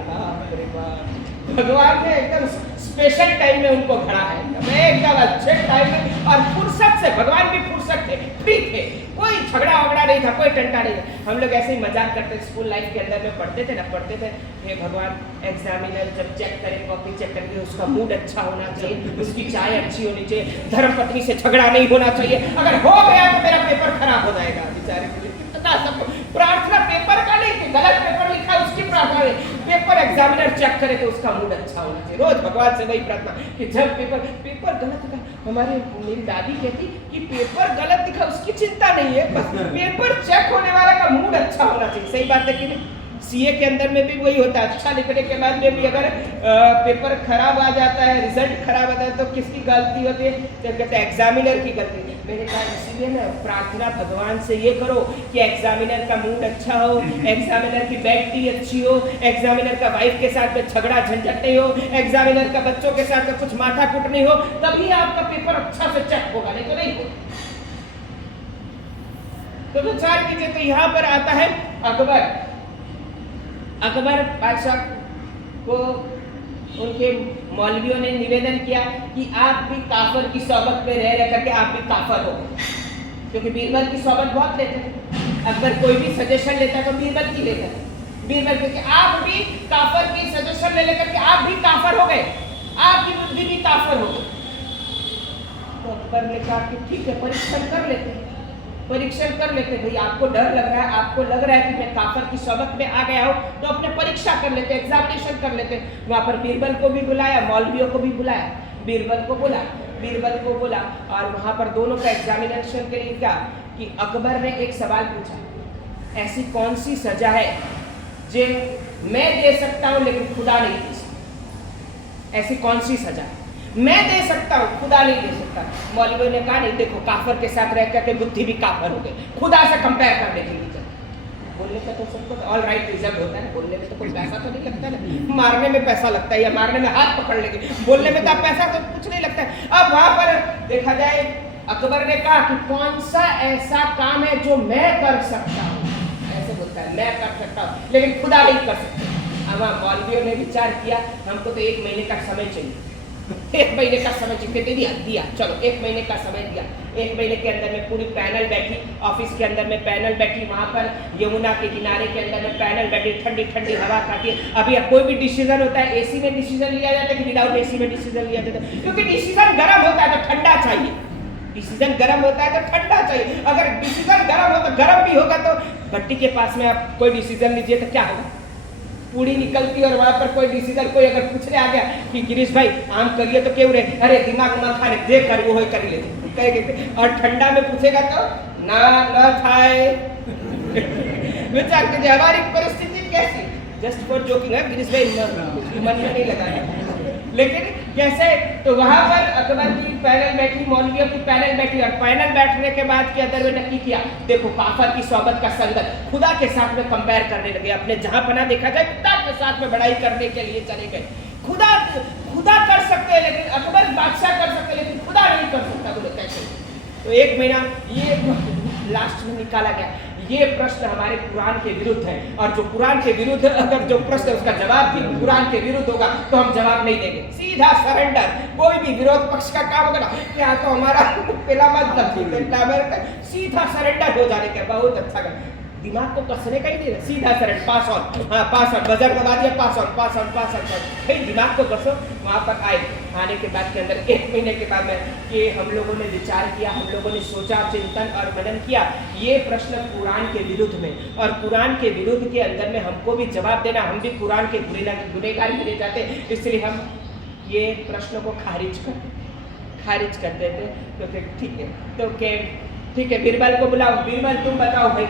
भगवान ने एकदम स्पेशल टाइम में उनको घड़ा है, एकदम अच्छे टाइम में, और फुर्सत से, भगवान भी फुर्सत थे, फ्री थे, कोई झगड़ा वगड़ा नहीं था, कोई टंटा नहीं था। हम लोग ऐसे ही मजाक करते, स्कूल लाइफ के अंदर में पढ़ते थे ना, पढ़ते थे, हे भगवान एग्जामिनर जब चेक करे, कॉपी चेक करके उसका मूड अच्छा होना चाहिए, उसकी चाय अच्छी होनी चाहिए, धर्मपत्नी से झगड़ा नहीं होना चाहिए, अगर हो गया तो मेरा पेपर खराब हो जाएगा। बेचारे कितना सबको प्रार्थना पेपर का नहीं कि गलत पेपर लिखा उसकी प्रार्थना नहीं, पेपर एग्जामिनर चेक करे तो उसका मूड अच्छा होना चाहिए। रोज भगवान से वही प्रार्थना कि जब पेपर गलत था, मेरी दादी कहती कि पेपर गलत दिखा उसकी चिंता नहीं है, बस पेपर चेक होने वाला का मूड अच्छा होना चाहिए। सही बात है कि नहीं? सीए के अंदर में भी वही होता है, अच्छा लिखने के बाद में भी अगर पेपर खराब आ जाता है, रिजल्ट खराब आता है तो किसकी गलती होती है? तो कहते हैं एग्जामिनर की गलती। मैंने कहा इसीलिए ना प्रार्थना भगवान से ये करो कि एग्जामिनर का मूड अच्छा हो, एग्जामिनर की बैटरी अच्छी हो, एग्जामिनर का वाइफ के साथ में झगड़ा झंझट नहीं हो, एग्जामिनर का बच्चों के साथ में कुछ माथाकूट नहीं हो, तभी आपका पेपर अच्छा से चेक होगा, नहीं तो नहीं होगा। तो विचार कीजिए, तो यहाँ पर आता है अकबर बादशाह को उनके मौलवियों ने निवेदन किया कि आप भी काफर की सोबत में रह करके आप भी काफर हो, क्योंकि बीरबल की सोबत बहुत लेते थे। अकबर कोई भी सजेशन लेता तो बीरबल की लेता, बीरबल क्योंकि आप भी काफर की सजेशन ले लेकर के आप भी काफर हो गए, आपकी बुद्धि भी काफर हो गई। तो अकबर ने कहा कि ठीक है, परीक्षण कर लेते हैं, परीक्षण कर लेते। भाई आपको डर लग रहा है, आपको लग रहा है कि मैं काफर की सोबत में आ गया हूं, तो अपने परीक्षा कर लेते, एग्जामिनेशन कर लेते। वहां पर बीरबल को भी बुलाया, मौलवियों को भी बुलाया, बीरबल को बोला और वहां पर दोनों का एग्जामिनेशन के लिए क्या कि अकबर ने एक सवाल पूछा, ऐसी कौन सी सजा है जो मैं दे सकता हूं लेकिन खुदा नहीं दे सकता? ऐसी कौन सी सजा मैं दे सकता हूँ, खुदा नहीं दे सकता? मौलवियों ने कहा नहीं, देखो काफर के साथ रह करके बुद्धि भी काफर हो गई, खुदा से कंपेयर करने के लिए बोलने का तो सबको ऑल राइट रिजर्व होता है, बोलने में तो कोई पैसा तो नहीं लगता ना, मारने में पैसा लगता है या मारने में हाथ पकड़ लेंगे, बोलने में तो पैसा तो कुछ नहीं लगता है। अब वहां पर देखा जाए, अकबर ने कहा कि कौन सा ऐसा काम है जो मैं कर सकता हूँ, ऐसे बोलता है, मैं कर सकता हूँ लेकिन खुदा नहीं कर सकता। अब मौलवियों ने विचार किया, हमको तो 1 महीने का समय चाहिए, 1 महीने का समय कितने दिया, चलो 1 महीने का समय दिया। 1 महीने के अंदर में पूरी पैनल बैठी, ऑफिस के अंदर में पैनल बैठी, वहां पर यमुना के किनारे के अंदर में पैनल बैठी, ठंडी ठंडी हवा खाती है। अभी अब कोई भी डिसीजन होता है एसी में डिसीजन लिया जाता है कि विदाउट एसी में डिसीजन लिया जाता है, क्योंकि डिसीजन गर्म होता है तो ठंडा चाहिए, डिसीजन गर्म होता है तो ठंडा चाहिए। अगर डिसीजन गर्म हो तो गर्म भी होगा, तो भट्टी के पास में आप कोई डिसीजन लीजिए तो क्या होगा? पूरी निकलती और वहां पर कोई डिसीजन, कोई अगर पूछने आ गया कि गिरीश भाई आम करिए तो क्यों रे, अरे दिमाग उमा खाने दे कर वो कर लेते कहेंगे, और ठंडा में पूछेगा तो ना खाए। विचार कीजिए हमारी परिस्थिति कैसी, जस्ट फॉर जोकिंग है, गिरीश भाई मन में नहीं लगाया, लेकिन कैसे? तो वहां पर अकबर की पैनल बैठी, मौलवियों की पैनल बैठी, और पैनल बैठने के बाद के अंदर में नक्की किया, देखो काफर की सोबत का संगत, खुदा के साथ में कंपेयर करने लगे, अपने जहां पना देखा जाए खुदा के साथ में बड़ाई करने के लिए चले गए। खुदा कर सकते हैं लेकिन अकबर बादशाह कर सकते लेकिन खुदा नहीं कर सकता, बोले कैसे? तो 1 महीना ये लास्ट में निकाला गया, ये प्रश्न हमारे कुरान के विरुद्ध है, और जो कुरान के विरुद्ध अगर जो प्रश्न है उसका जवाब भी कुरान के विरुद्ध होगा तो हम जवाब नहीं देंगे, सीधा सरेंडर। कोई भी विरोध पक्ष का काम होगा ना, क्या तो हमारा पहला मत सीधा सरेंडर हो जाने का, बहुत अच्छा कर, दिमाग को कसने का ही नहीं, सीधा सरेंडर, पास ऑन, हाँ पास ऑन, बजर दबा दिया, पास ऑन, भाई दिमाग को कसो। वहाँ पर आने के बाद के अंदर 1 महीने के बाद में कि हम लोगों ने विचार किया, हम लोगों ने सोचा, चिंतन और मनन किया, ये प्रश्न कुरान के विरुद्ध में, और कुरान के विरुद्ध के अंदर में हमको भी जवाब देना, हम भी कुरान के गुनहगार गिने जाते, इसलिए हम ये प्रश्न को खारिज करते थे। तो ठीक है, तो ठीक है, बीरबल को बुलाओ, बीरबल तुम बताओ भाई,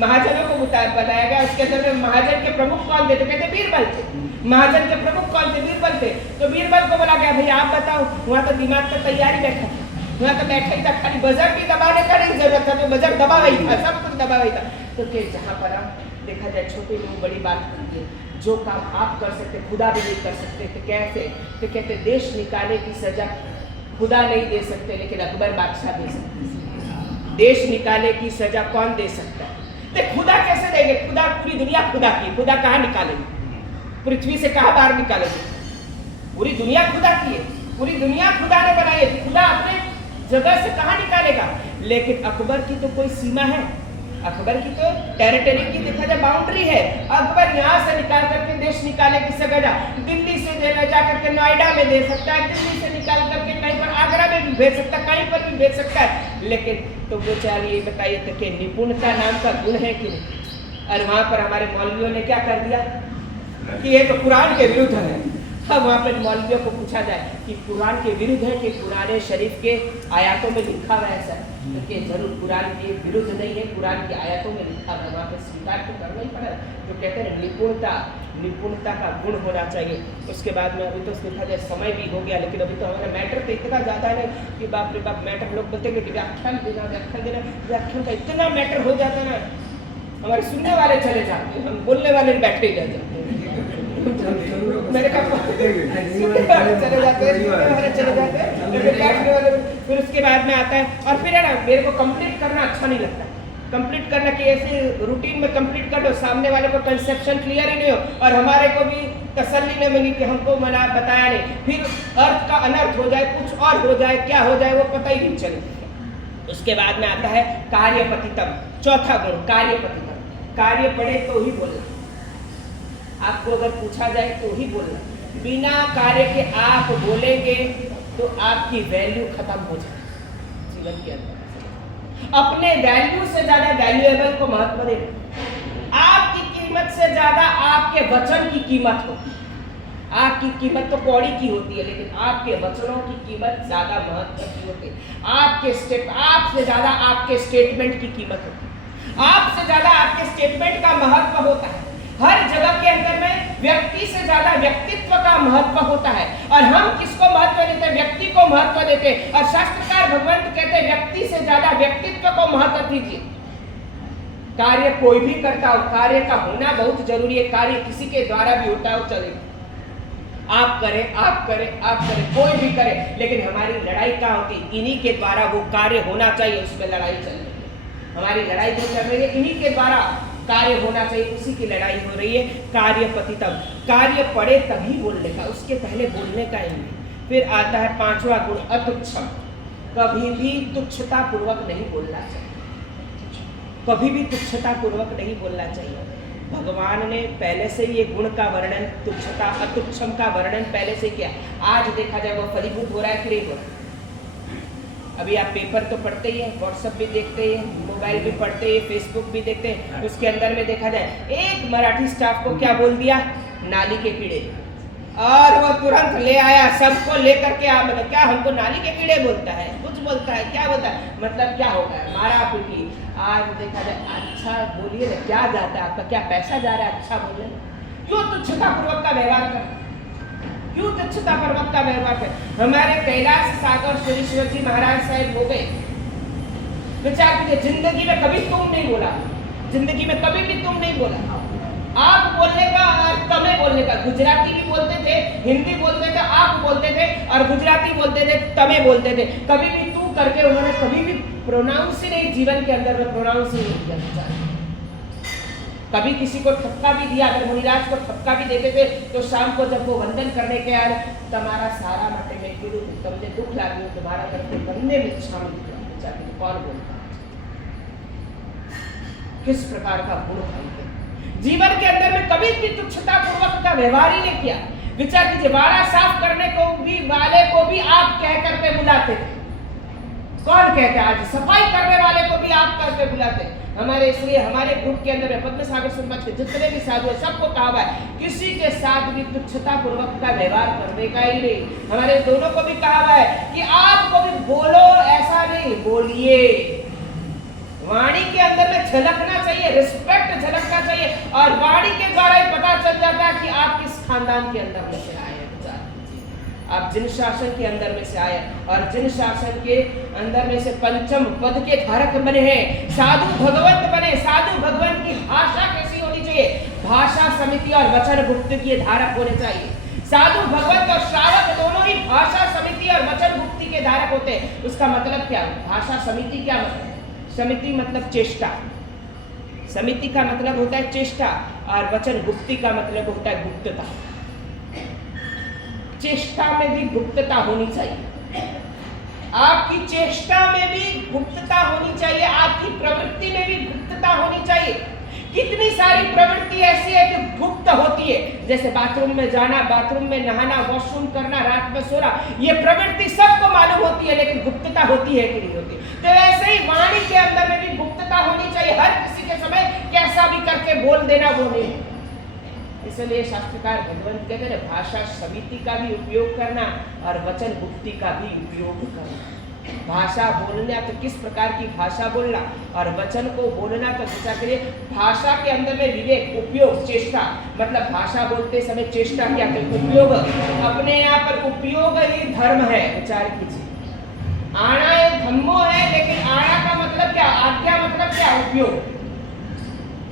महाजनों को बताया गया, उसके अंदर में महाजन के प्रमुख कौन थे? तो कहते बीरबल थे। महाजन के प्रमुख कौन थे? बीरबल थे। तो बीरबल को बोला गया, भाई आप बताओ। वहाँ तो दिमाग का तैयारी बैठा था, वहाँ तो बैठा ही था, खाली बजट भी दबाने का नहीं जरूरत था, तो बजट दबा ही था, सब कुछ दबा ही था। तो जहाँ पर आप देखा जाए छोटी लोग बड़ी बात करती है, जो काम आप कर सकते खुदा भी नहीं कर सकते, तो कैसे? तो कहते देश निकाले की सजा खुदा नहीं दे सकते लेकिन अकबर बादशाह दे सकते। देश निकाले की सजा कौन दे सकता है? तो खुदा कैसे देंगे? खुदा, पूरी दुनिया खुदा की, खुदा कहाँ निकालेंगे? पृथ्वी से कहाँ बाहर निकालेंगे? पूरी दुनिया खुदा की है, पूरी दुनिया खुदा ने बनाई है, खुदा अपने जगह से कहाँ निकालेगा? लेकिन अकबर की तो कोई सीमा है, अकबर की तो टेरिटरी की देखा जाए बाउंड्री है। अकबर यहाँ से निकाल करके देश निकाले की सजा दिल्ली से जा करके नोएडा में दे सकता है, दिल्ली से निकाल करके कहीं पर आगरा में भी भेज सकता है, कहीं पर भी भेज सकता है। लेकिन तो वो चलिए बताइए तो कि निपुणता नाम का गुण है कि नहीं? और वहाँ पर हमारे मौलवियों ने क्या कर दिया कि ये तो कुरान के विरुद्ध है, अब वहाँ पर मौलवियों को पूछा जाए कि कुरान के विरुद्ध है कि कुरान शरीफ के आयतों में लिखा हुआ है ऐसा, तो कि जरूर कुरान के विरुद्ध नहीं है, कुरान की आयतों में लिखा हुआ है, वहाँ पर स्वीकार तो करना ही पड़ा। तो कहते हैं निपुणता का गुण होना चाहिए। उसके बाद में अभी तो देखा जाए समय भी हो गया, लेकिन अभी तो हमारा मैटर तो इतना ज़्यादा है ना कि बाप रे बाप, मैटर लोग बोलते हैं कि व्याख्यान का इतना मैटर हो जाता है ना, हमारे सुनने वाले चले जाते हैं, हम बोलने वाले बैठे ही रह जाते हैं। मेरे का चले जाते हैं, फिर उसके बाद में आता है और फिर है ना, मेरे को कंप्लीट करना अच्छा नहीं लगता। कंप्लीट करना कि ऐसे रूटीन में कंप्लीट कर दो, सामने वाले को कंसेप्शन क्लियर ही नहीं हो और हमारे को भी तसल्ली नहीं मिली कि हमको मना बताया नहीं, फिर अर्थ का अनर्थ हो जाए, कुछ और हो जाए, क्या हो जाए वो पता ही नहीं चले। उसके बाद में आता है कार्यपतितम, चौथा गुण कार्यपतितम। कार्य पड़े तो ही बोलना, आपको अगर पूछा जाए तो ही बोलना, बिना कार्य के आप बोलेंगे तो आपकी वैल्यू खत्म हो जाए जीवन के अंदर। अपने वैल्यू से ज्यादा वैल्यूएबल को महत्व देना। आपकी कीमत से ज्यादा आपके वचन की कीमत होती है। आपकी कीमत तो कौड़ी की होती है, लेकिन आपके वचनों की कीमत ज्यादा महत्व की होती है। आपसे ज्यादा आपके स्टेटमेंट की कीमत होती है, आपसे ज्यादा आपके स्टेटमेंट का महत्व होता है। हर जगह के अंदर में व्यक्ति से ज्यादा व्यक्तित्व का महत्व होता है, और हम किसको महत्व देते हैं? व्यक्ति को महत्व देते हैं। और शास्त्रकार भगवंत कहते हैं व्यक्ति से ज्यादा व्यक्तित्व को महत्व दीजिए। कार्य कोई भी करता हो, कार्य का होना बहुत जरूरी है। कार्य किसी के द्वारा भी होता है, चलेगा। आप करें, कोई भी करे, लेकिन हमारी लड़ाई कहाँ होती है? इन्हीं के द्वारा वो कार्य होना चाहिए, उसमें लड़ाई चल रही है। हमारी लड़ाई जो चल रही है, इन्हीं के द्वारा कार्य होना चाहिए, उसी की लड़ाई हो रही है। कार्यपतितम, कार्य पड़े तभी बोलने का, उसके पहले बोलने का ही नहीं। फिर आता है पांचवा गुण अतुच्छम, कभी भी तुच्छता पूर्वक नहीं बोलना चाहिए, कभी भी तुच्छता पूर्वक नहीं बोलना चाहिए। भगवान ने पहले से ये गुण का वर्णन, तुच्छता अतुच्छम का वर्णन पहले से किया। आज देखा जाए वो फलीभूत हो रहा है कि नहीं हो रहा है? अभी आप पेपर तो पढ़ते ही हैं, व्हाट्सएप भी देखते हैं, मोबाइल भी पढ़ते हैं, फेसबुक भी देखते हैं। उसके अंदर में देखा जाए एक मराठी स्टाफ को क्या बोल दिया? नाली के कीड़े, और वो तुरंत ले आया सबको लेकर के। आप मतलब क्या हमको नाली के कीड़े बोलता है, कुछ बोलता है, क्या बोलता है? मतलब क्या होगा? मारा पीटी। आज देखा जाए अच्छा बोलिए ना, क्या जाता है आपका, क्या पैसा जा रहा है अच्छा बोलने? क्यों तुच्छता पूर्वक का व्यवहार कर, क्यों तुच्छता पूर्वक का व्यवहार कर? हमारे कैलाश सागर सुरेश्वर जी महाराज साहब हो गए, विचार कीजिए, जिंदगी में कभी तुम नहीं बोला, जिंदगी में कभी भी तुम नहीं बोला। आप बोलने का और तमे बोलने का, गुजराती भी बोलते थे, हिंदी बोलते थे, आप बोलते थे, और गुजराती बोलते थे, तमे बोलते थे। कभी भी तू करके उन्होंने कभी भी प्रोनाउंस ही नहीं, जीवन के अंदर में प्रोनाउंस ही नहीं किया। कभी किसी को ठपका भी दिया, अगर मुनिराज को ठपका भी देते थे तो शाम को जब वो वंदन करने के आए, तुम्हारा सारा मटे में गिरू, तुमने दुख लागी, तुम्हारा करके बनने में शामिल किया। कौन बोलता? किस प्रकार का गुण है? जीवन के अंदर में कभी भी तुच्छता पूर्वक का व्यवहार ही नहीं किया। विचार कीजिए, बाड़ा साफ करने को भी वाले को भी आप कह करके बुलाते थे। कौन कहते? आज सफाई करने वाले को भी आप करके बुलाते। हमारे इसलिए हमारे ग्रुप के अंदर पद्म सागर समाज के जितने भी साधु है, सबको कहा है किसी के साथ भी तुच्छता पूर्वक का व्यवहार करने का ही नहीं। हमारे दोनों को भी कहा है कि आपको भी बोलो, ऐसा नहीं बोलिए। वाणी के अंदर में झलकना चाहिए, रिस्पेक्ट झलकना चाहिए, और वाणी के द्वारा ही पता चल जाता है कि आप किस खानदान के अंदर में से आए हैं। आप जिन शासन के अंदर में से आए, और जिन शासन के अंदर में से पंचम पद के धारक बने हैं, साधु भगवंत बने। साधु भगवंत की भाषा कैसी होनी चाहिए? भाषा समिति और वचन गुप्त के धारक होने चाहिए। साधु भगवंत और श्रावक दोनों ही भाषा समिति और वचन गुप्ति के धारक होते हैं। उसका मतलब क्या है? भाषा समिति क्या मतलब? समिति मतलब चेष्टा, समिति का मतलब होता है चेष्टा, और वचन गुप्ति का मतलब होता है गुप्तता। चेष्टा में भी गुप्तता होनी चाहिए, आपकी चेष्टा में भी गुप्तता होनी चाहिए, आपकी प्रवृत्ति में भी गुप्तता होनी चाहिए। कितनी सारी प्रवृत्ति ऐसी है कि गुप्त होती है, जैसे बाथरूम में जाना, बाथरूम में नहाना, वॉशरूम करना, रात में सोना, ये प्रवृत्ति सबको मालूम होती है, लेकिन गुप्तता होती है कि नहीं होती? तो वैसे ही वाणी के अंदर में भी गुप्तता होनी चाहिए। हर किसी के समय कैसा भी करके बोल देना वो नहीं। इसलिए शास्त्रकार भगवंत कहते हैं भाषा समिति का भी उपयोग करना और वचन गुप्ति का भी उपयोग करना। भाषा बोलना तो किस प्रकार की भाषा बोलना और वचन को बोलना तो विचार करिए। भाषा के अंदर में विवेक, उपयोग, चेष्टा, मतलब भाषा बोलते समय चेष्टा क्या करें, उपयोग, अपने यहाँ पर उपयोग ही धर्म है। विचार कीजिए, आना एक धम्मो है, लेकिन आना का मतलब क्या, आज्ञा मतलब क्या, उपयोग।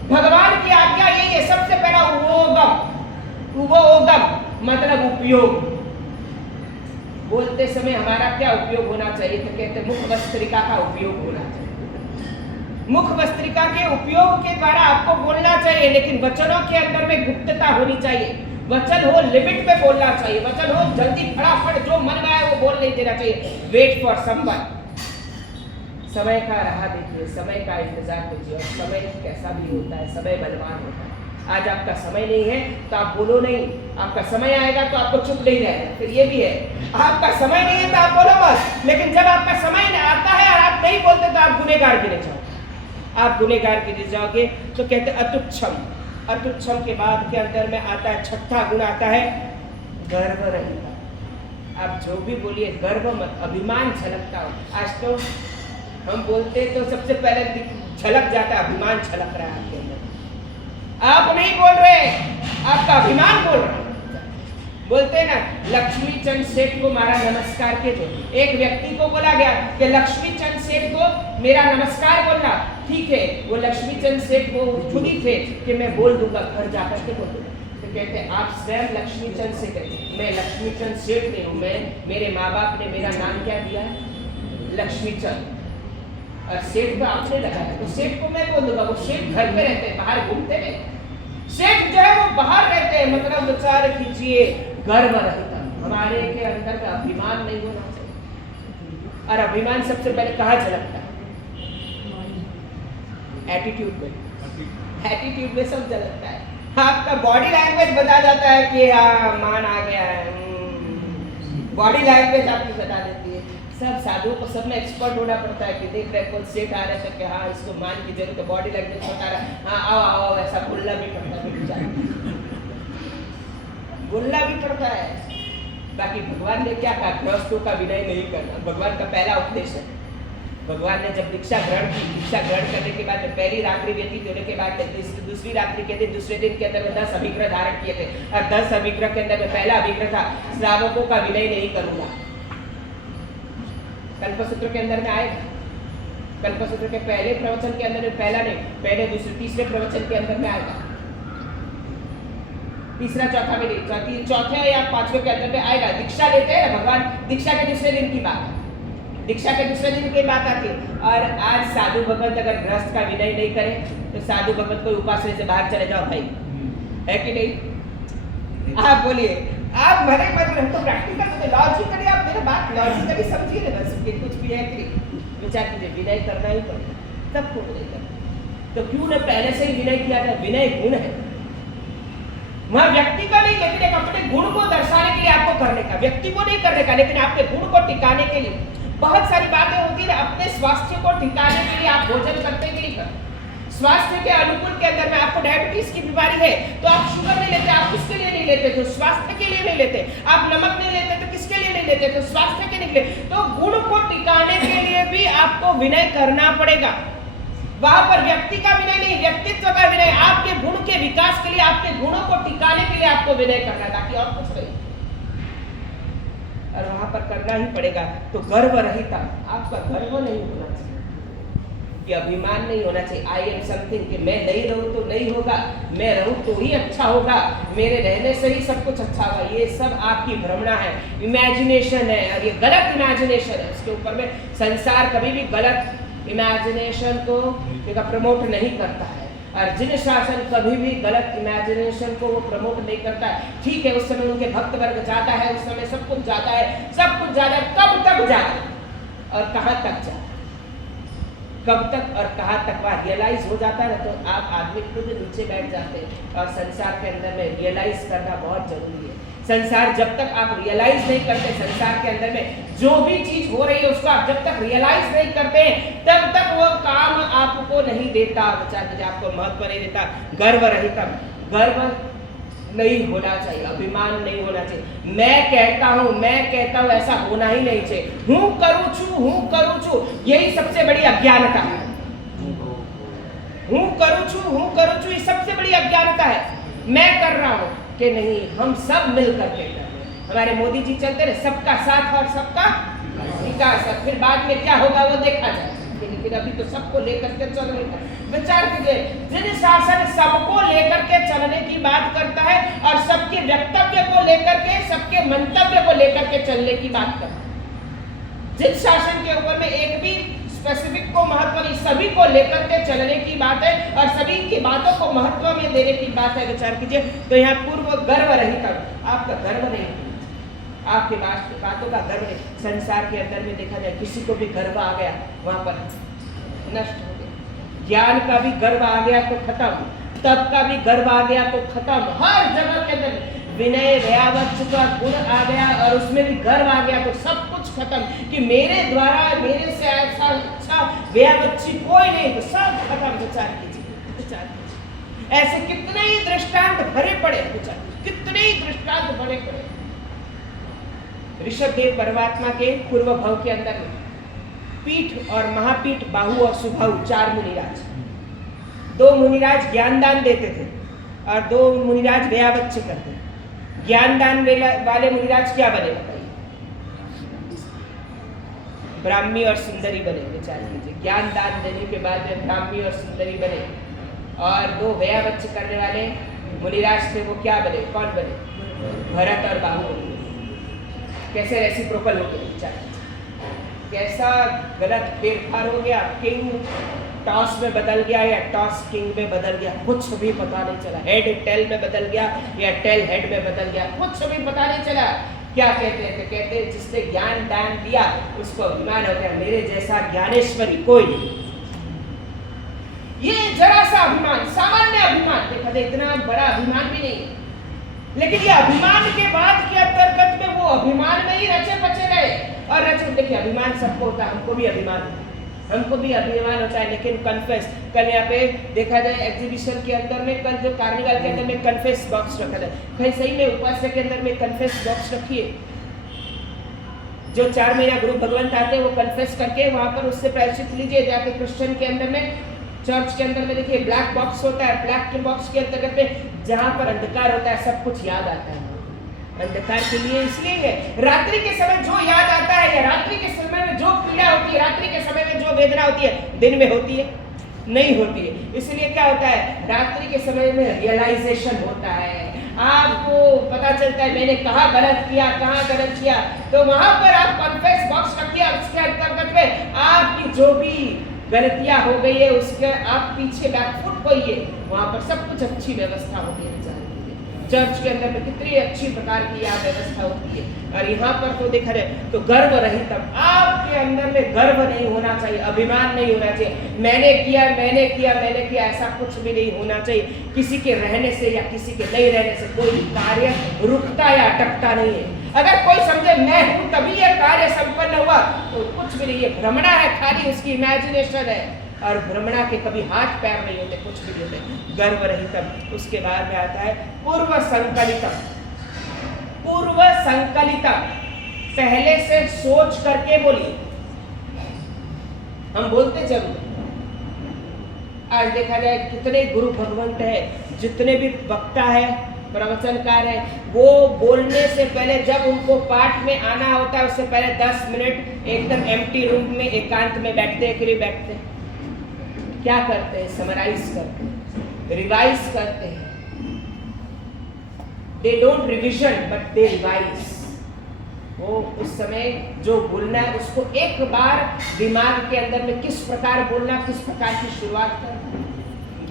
भगवान की आज्ञा यही है, सबसे पहला उवोगम मतलब उपयोग। बोलते समय हमारा क्या उपयोग होना चाहिए, तो कहते हैं मुख वस्त्रिका का उपयोग होना चाहिए। मुख वस्त्रिका के उपयोग के द्वारा आपको बोलना चाहिए, लेकिन वचनों के अंदर में गुप्तता होनी चाहिए। वचन हो लिमिट पे बोलना चाहिए, वचन हो जल्दी फटाफट जो मन में आए वो बोल नहीं देना चाहिए। वेट फॉर समवन, समय का राह देखिए, समय का इंतजार कीजिए। और समय कैसा भी होता है, समय बलवान होता है। आज आपका समय नहीं है तो आप बोलो नहीं, आपका समय आएगा तो आपको चुप नहीं रहना। फिर ये भी है, आपका समय नहीं है तो आप बोलो बस, लेकिन जब आपका समय आता है और आप नहीं बोलते तो आप गुनहगार गिने जाओगे। आप गुनहगार गिने जाओगे। तो कहते अतुच्छम, अतुच्छम के बाद के अंदर में आता है छठा गुण, आता है गर्व रहित। आप जो भी बोलिए गर्व मत, अभिमान झलकता हो। आज तो हम बोलते तो सबसे पहले झलक जाता है, अभिमान झलक रहा है आपके अंदर। आप नहीं बोल रहे, आपका अभिमान बोल रहा है। बोलते हैं ना, लक्ष्मी चंद सेठ को मारा नमस्कार के दो। एक व्यक्ति को बोला गया कि लक्ष्मी चंद सेठ को मेरा नमस्कार बोलना। ठीक है, वो लक्ष्मी चंद सेठ को खुद ही थे कि मैं बोल दूंगा, घर जाकर के बोल दूंगा। तो कहते हैं आप स्वयं लक्ष्मी चंद सेठ है, मैं लक्ष्मी चंद सेठ नहीं हूँ। मैं, मेरे माँ बाप ने मेरा नाम क्या दिया है, लक्ष्मी चंद, और सेठ को आपने लगाया, तो सेठ को मैं बोल दूंगा। वो सेठ घर पे रहते हैं, बाहर घूमते हैं। सेठ जो है वो बाहर रहते हैं, मतलब विचार कीजिए गर्व रहता। हमारे के अंदर का अभिमान नहीं होना चाहिए। और अभिमान सबसे पहले कहाँ झलकता है, एटीट्यूड में। एटीट्यूड में सब झलकता है। आपका बॉडी लैंग्वेज बता जाता है कि हाँ मान आ गया है, बॉडी लैंग्वेज आपकी बता देती है। सब साधुओं को सब में एक्सपर्ट होना पड़ता है कि देख रहे कौन सेठ आ रहे थे कि हाँ इसको मान की जरूरत है, बॉडी लैंग्वेज बता रहा है, हाँ आओ आओ, ऐसा बोलना भी पड़ता है, बोलना भी पड़ता है। बाकी भगवान ने क्या कहा, गृहस्थों का विनय नहीं करना, भगवान का पहला उपदेश है। भगवान ने जब दीक्षा ग्रहण की, दीक्षा ग्रहण करने के बाद पहली रात्रि व्यतीत होने के बाद दूसरी रात्रि के दिन, दूसरे दिन के अंदर में 10 अभिग्रह धारण किए थे। और 10 अभिग्रह के अंदर में पहला अभिग्रह था, श्रावकों का विनय नहीं करूंगा। कल्पसूत्र के अंदर में आएगा, कल्पसूत्र के पहले प्रवचन के अंदर में, पहला नहीं, पहले दूसरे तीसरे प्रवचन के अंदर में आएगा। तीसरा चौथा में नहीं, चौथे या पांचवें के अंदर में आएगा। दीक्षा लेते हैं ना भगवान, दीक्षा के दूसरे दिन की बात, दीक्षा के दूसरे दिन की बात आती है। और आज साधु भगत अगर गृहस्थ का विनय नहीं करे तो साधु भगत को उपासना से बाहर चले जाओ भाई, है कि नहीं? आप बोलिए, आप भले मत, हम तो प्रैक्टिकल तो लॉजिकली आप मेरे बात लॉजिकली समझिए ना, बस कि कुछ भी है कि विचार कीजिए, विनय करना ही पड़ेगा, सबको विनय करना। तो क्यों न पहले से ही विनय किया जाए? विनय गुण है, वह व्यक्ति का नहीं, लेकिन एक अपने गुण को दर्शाने के लिए आपको करने का, व्यक्ति को नहीं करने का, लेकिन आपके गुण को टिकाने के लिए। बहुत सारी बातें होती है, अपने स्वास्थ्य को टिकाने के लिए आप भोजन करते कि नहीं करते। स्वास्थ्य के अनुकूल के अंदर में आपको डायबिटीज की बीमारी है तो आप शुगर नहीं लेते, आप किसके लिए नहीं लेते? तो स्वास्थ्य के लिए नहीं लेते। आप नमक नहीं लेते तो किसके लिए नहीं लेते? तो स्वास्थ्य के लिए। तो गुण को टिकाने के लिए भी आपको विनय करना पड़ेगा। वहां पर व्यक्ति का विनय नहीं, व्यक्तित्व का विनय, आपके गुण के विकास के लिए, आपके गुणों को टिकाने के लिए आपको विनय करना, ताकि और कुछ नहीं, और वहां पर करना ही पड़ेगा। तो गर्व रहिता, आपका गर्व नहीं होना चाहिए, कि अभिमान नहीं होना चाहिए। आई एम समथिंग, कि मैं नहीं रहूं तो नहीं होगा, मैं रहूं तो ही अच्छा होगा, मेरे रहने से ही सब कुछ अच्छा होगा। ये सब आपकी भ्रमणा है, इमेजिनेशन है, और ये गलत इमेजिनेशन है। इसके ऊपर में संसार कभी भी गलत इमेजिनेशन को प्रमोट नहीं करता है, और जिन शासन कभी भी गलत इमेजिनेशन को वो प्रमोट नहीं करता है। ठीक है, उस समय उनके भक्त वर्ग जाता है, उस समय सब कुछ जाता है, सब कुछ जाता है, कब तक जाता है और कहाँ तक जाता है, कब तक और कहाँ तक वह रियलाइज हो जाता है, तो आप आदमी खुद नीचे बैठ जाते हैं। और संसार के अंदर में रियलाइज करना बहुत जरूरी है। संसार जब तक आप रियलाइज नहीं करते, संसार के अंदर में जो भी चीज हो रही है उसको आप जब तक रियलाइज नहीं करते तब तक वो काम आपको नहीं देता, विचार कीजिए, आपको महत्व नहीं देता। गर्व रहित, गर्व नहीं होना चाहिए, अभिमान नहीं होना चाहिए। मैं कहता हूं ऐसा होना ही नहीं चाहिए। हूं करूं छू, यही सबसे बड़ी अज्ञानता है। हूं करूं छू, ये सबसे बड़ी अज्ञानता है। मैं कर रहा हूं कि नहीं, हम सब मिल करके कर रहे हैं। हमारे मोदी जी चलते रहे, सबका साथ और सबका विकास, और फिर बाद में क्या होगा वो देखा जाए, लेकिन अभी तो सबको लेकर के चल रहे हैं। विचार कीजिए, जिन शासन सबको लेकर के चलने की बात करता है और सबके वक्तव्य को लेकर के, सबके मंतव्य को लेकर के चलने की बात करता है, जिन शासन के ऊपर में एक भी स्पेसिफिक को महत्व नहीं, सभी को लेकर के चलने की बात है और सभी की बातों को महत्व में देने की बात है। विचार कीजिए, तो यहाँ पूर्व गर्व रहित, आपका गर्व नहीं, आपके बातों का गर्व नहीं। संसार के अंदर में देखा जाए, किसी को भी गर्व आ गया वहां पर नष्ट हो गया। ज्ञान का भी गर्व आ गया तो खत्म, तप का भी गर्व आ गया तो खत्म। हर जगह के अंदर विनय व्यावच्च का गुण आ गया और उसमें भी गर्व आ गया तो सब कुछ खत्म, कि मेरे द्वारा, मेरे से ऐसा अच्छा व्यावच्ची कोई नहीं, तो सब खत्म। विचार कीजिए, ऐसे कितने ही दृष्टांत भरे पड़े, विचार कितने ही दृष्टांत भरे पड़े। ऋषभदेव परमात्मा के पूर्व भव के अंदर में पीठ और महापीठ, बाहु और सुबाहु, 4 मुनिराज। 2 मुनिराज ज्ञानदान देते थे और 2 मुनिराज व्यावच्च करते थे। ज्ञानदान वाले मुनिराज क्या बने बताइए? ब्राह्मी और सुंदरी बने। विचार कीजिए, ज्ञानदान देने के बाद में ब्राह्मी और सुंदरी बने। और 2 व्यावच्च करने वाले मुनिराज थे, वो क्या बने? कौन बने? भरत और बाहु। कैसे रेसिप्रोकल हो गए, विचार कैसा गलत फेरफार हो गया। किंग टॉस में बदल गया या टॉस किंग में बदल गया, कुछ भी पता नहीं चला। हेड टेल में बदल गया या टेल हेड में बदल गया, कुछ भी पता नहीं चला। क्या कहते हैं? कहते हैं जिसने ज्ञान दान दिया उसको अभिमान हो गया, मेरे जैसा ज्ञानेश्वरी कोई नहीं। ये जरा सा अभिमान, सामान्य अभिमान, देखा जाए इतना बड़ा अभिमान भी नहीं, लेकिन ये अभिमान के बाद के अंतर्गत में वो अभिमान में ही रचे बचे रहे। और रचे, देखिए अभिमान सबको होता है, हमको भी अभिमान होता है, लेकिन कन्फेस, कल यहाँ पे देखा जाए एग्जीबिशन के अंदर में, कल जो कार्निवल के अंदर में कन्फेस बॉक्स रखा था, कहीं सही में उपास्य के अंदर में कन्फेस बॉक्स रखिए। जो 4 महीना गुरु भगवंत आते हैं वो कन्फेस करके वहां पर उससे प्रायश्चित लीजिए। जाके क्रिश्चियन के अंदर में, चर्च के अंदर में देखिए ब्लैक बॉक्स होता है, ब्लैक बॉक्स के अंतर्गत में जहां पर अंधकार होता है सब कुछ याद आता है। अंधकार के लिए इसलिए है, रात्रि के समय जो याद आता है या रात्रि के समय में जो पीड़ा होती है, रात्रि के समय में जो वेदना होती है, दिन में होती है नहीं होती है। इसलिए क्या होता है, रात्रि के समय में रियलाइजेशन होता है, आपको पता चलता है मैंने कहाँ गलत किया, तो वहां पर आप कन्फेस बॉक्स रखिए और उसके अंतर्गत में आपकी जो भी गलतियां हो गई है उसके आप पीछे बैकफुट होइए, वहां पर सब कुछ अच्छी व्यवस्था होगी। चर्च के अंदर में कितनी अच्छी प्रकार की यहाँ व्यवस्था होती है। और यहाँ पर तो देखा जाए तो गर्व रहित, आपके अंदर में गर्व नहीं होना चाहिए, अभिमान नहीं होना चाहिए। मैंने किया, ऐसा कुछ भी नहीं होना चाहिए। किसी के रहने से या किसी के नहीं रहने से कोई कार्य रुकता या अटकता नहीं है। अगर कोई समझे मैं हूं तभी यह कार्य संपन्न हुआ, तो कुछ भी नहीं है, भ्रमणा है, खाली उसकी इमेजिनेशन है। और भ्रमणा के कभी हाथ पैर नहीं होते, कुछ भी नहीं होते। गर्व रहित। उसके बाद में आता है पूर्व संकलित, पहले से सोच करके बोलिए। हम बोलते जरूर, आज देखा जाए कितने गुरु भगवंत है, जितने भी वक्ता है, प्रवचनकार है, वो बोलने से पहले जब उनको पाठ में आना होता है उससे पहले 10 मिनट एकदम एम्प्टी रूम में एकांत में बैठते हैं। कि बैठते हैं क्या करते हैं? समराइज करते हैं, रिवाइज करते हैं। They don't revision but they revise. वो उस समय जो बोलना है उसको एक बार दिमाग के अंदर में किस प्रकार बोलना, किस प्रकार की शुरुआत करना।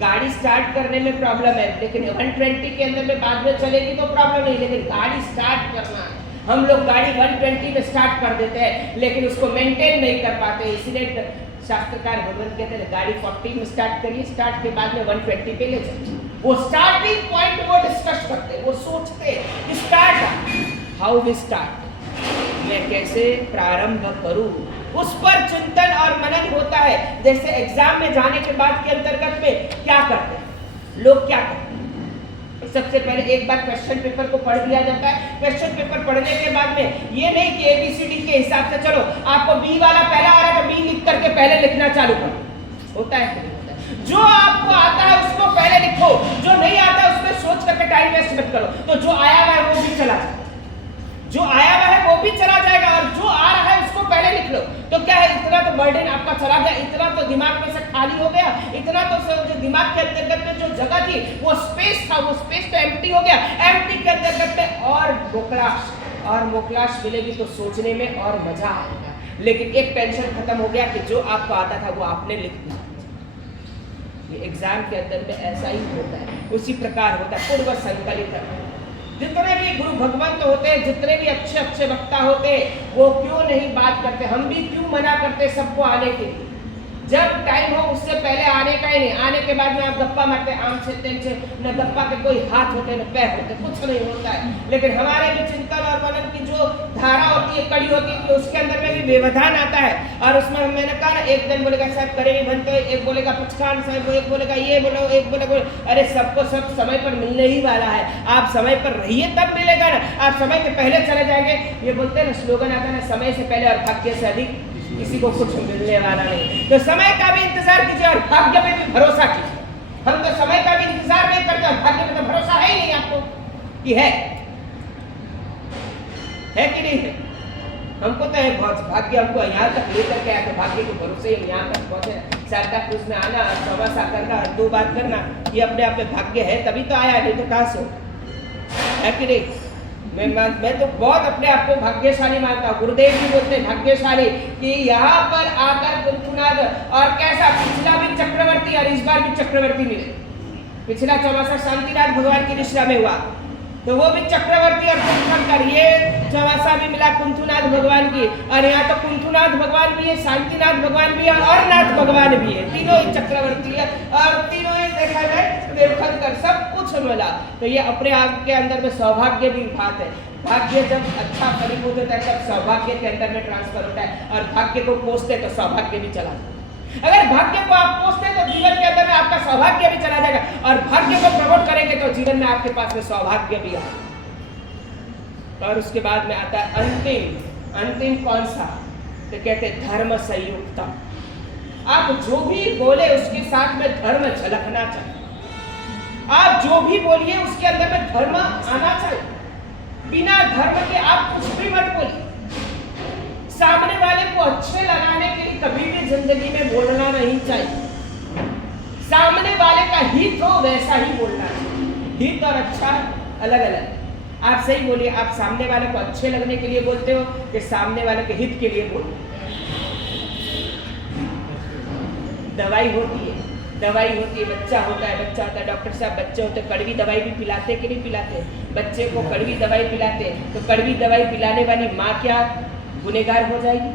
गाड़ी स्टार्ट करने में प्रॉब्लम है, लेकिन 120 के अंदर में बाद में चलेगी तो प्रॉब्लम नहीं, लेकिन गाड़ी स्टार्ट करना, हम लोग गाड़ी 120 में स्टार्ट कर देते हैं लेकिन उसको मेंटेन नहीं कर पाते। इसलिए शास्त्रकार भगवंत कहते हैं गाड़ी 40 में स्टार्ट करिए, स्टार्ट के बाद में 120 पे ले जाइए। वो स्टार्टिंग पॉइंट वो डिस्कस करते, वो सोचते स्टार्ट, हाउ वी स्टार्ट, मैं कैसे प्रारंभ करूं, उस पर चिंतन और मनन होता है। जैसे एग्जाम में जाने के बाद के अंतर्गत में क्या करते हैं लोग, क्या करते हैं सबसे पहले एक बार क्वेश्चन पेपर को पढ़ लिया जाता है। क्वेश्चन पेपर पढ़ने के बाद में ये नहीं कि ABCD के हिसाब से चलो आपको B वाला पहला आ रहा है तो B लिख करके पहले लिखना चालू करो। होता है नहीं होता है? जो आपको आता है उसको पहले लिखो, जो नहीं आता उसमें सोच करके टाइम वेस्ट मत करो। तो जो आया हुआ है वो भी चला जाएगा, जो आया हुआ है वो भी चला जाएगा, और जो आ रहा है उसको पहले लिख लो। तो क्या है, इतना तो बर्डन आपका चला गया, इतना तो दिमाग में से खाली हो गया, इतना तो जो दिमाग के अंतर्गत में जो जगह थी वो स्पेस था, वो स्पेस तो एम्प्टी हो गया। एम्प्टी के अंतर्गत में और मोकलाश मिलेगी तो सोचने में और मजा आएगा। लेकिन एक टेंशन खत्म हो गया कि जो आपको आता था वो आपने लिख दिया। ये एग्जाम के अंदर में ऐसा ही होता है, उसी प्रकार होता है। पूर्व संकलित जितने भी गुरु भगवंत होते हैं, जितने भी अच्छे अच्छे वक्ता होते हैं, वो क्यों नहीं बात करते, हम भी क्यों मना करते सबको आने के लिए। जब टाइम हो उससे पहले आने का ही नहीं, आने के बाद में आप गप्पा मारते आम से तेन से, न गप्पा के कोई हाथ होते न पैर होते, कुछ नहीं होता है। लेकिन हमारे भी चिंतन और मनन की जो धारा होती है, कड़ी होती है, तो उसके अंदर में भी व्यवधान आता है। और उसमें मैंने कहा ना, एक दिन बोलेगा साहब करे नहीं बनते, एक बोलेगा पुचकान साहब, एक बोलेगा ये बोलो, एक बोलेगा अरे सबको सब समय पर मिलने ही वाला है। आप समय पर रहिए तब मिलेगा ना, आप समय के पहले चले जाएंगे। ये बोलते हैं ना, स्लोगन आता है ना, समय से पहले और भाग्य से अधिक किसी को कुछ मिलने वाला नहीं। तो समय का भी इंतजार कीजिए और भाग्य पे भी भरोसा कीजिए। हम तो समय का भी इंतजार नहीं करते और भाग्य पे तो भरोसा है ही नहीं आपको कि है कि नहीं है। हमको तो है भाग्य, हमको यहाँ तक लेकर के आके भाग्य के भरोसे ही यहाँ तक पहुंचे। सांता क्रूज में आना, चौमासा करना, 2 बात करना, ये अपने आप में भाग्य है, तभी तो आया, नहीं तो कहाँ से है कि नहीं। मैं तो बहुत अपने आप को भाग्यशाली मानता हूँ। गुरुदेव जी बोलते हैं भाग्यशाली कि यहाँ पर आकर कुंथुनाद, और कैसा पिछला भी चक्रवर्ती और इस बार भी चक्रवर्ती मिले। पिछला चौमासा शांतिनाथ भगवान की निश्रा में हुआ तो वो भी चक्रवर्ती और कुंथनकर, ये चौमासा भी मिला कुंथुनाथ भगवान की। और यहाँ तो कुंथुनाथ भगवान भी है, शांतिनाथ भगवान भी है और नाथ भगवान भी है, तीनों ही चक्रवर्ती है और तीनों ही देखा जाए देवखनकर, सब कुछ मिला। तो ये अपने आप के अंदर में सौभाग्य भी बात है। भाग्य जब अच्छा फलीभूत होता है तब सौभाग्य के अंदर में ट्रांसफर होता है, और भाग्य को कोसते तो सौभाग्य भी चला जाता है। अगर भाग्य को आप कोसते तो जीवन के अंदर में आपका सौभाग्य भी चला जाएगा, और भाग्य को प्रमोट करेंगे तो जीवन में आपके पास में सौभाग्य भी आएगा। और उसके बाद में आता है अंतिम कौन सा, तो कहते हैं धर्म संयुक्त। आप जो भी बोले उसके साथ में धर्म झलकना चाहिए। आप जो भी बोलिए उसके अंदर में धर्म आना चाहिए। बिना धर्म के आप कुछ भी मत बोलिए। सामने वाले को अच्छे लगाने के लिए कभी भी जिंदगी में बोलना नहीं चाहिए। सामने वाले का हित हो वैसा ही बोलना चाहिए। हित और अच्छा अलग अलग। आप सही बोलिए, आप सामने वाले को अच्छे लगने के लिए बोलते हो कि सामने वाले के हित के लिए बोलते हो। दवाई होती है, बच्चा होता है, डॉक्टर साहब बच्चे होते कड़वी दवाई भी पिलाते कि नहीं पिलाते। बच्चे को कड़वी दवाई पिलाते तो कड़वी दवाई पिलाने वाली माँ क्या गुनहगार हो जाएगी?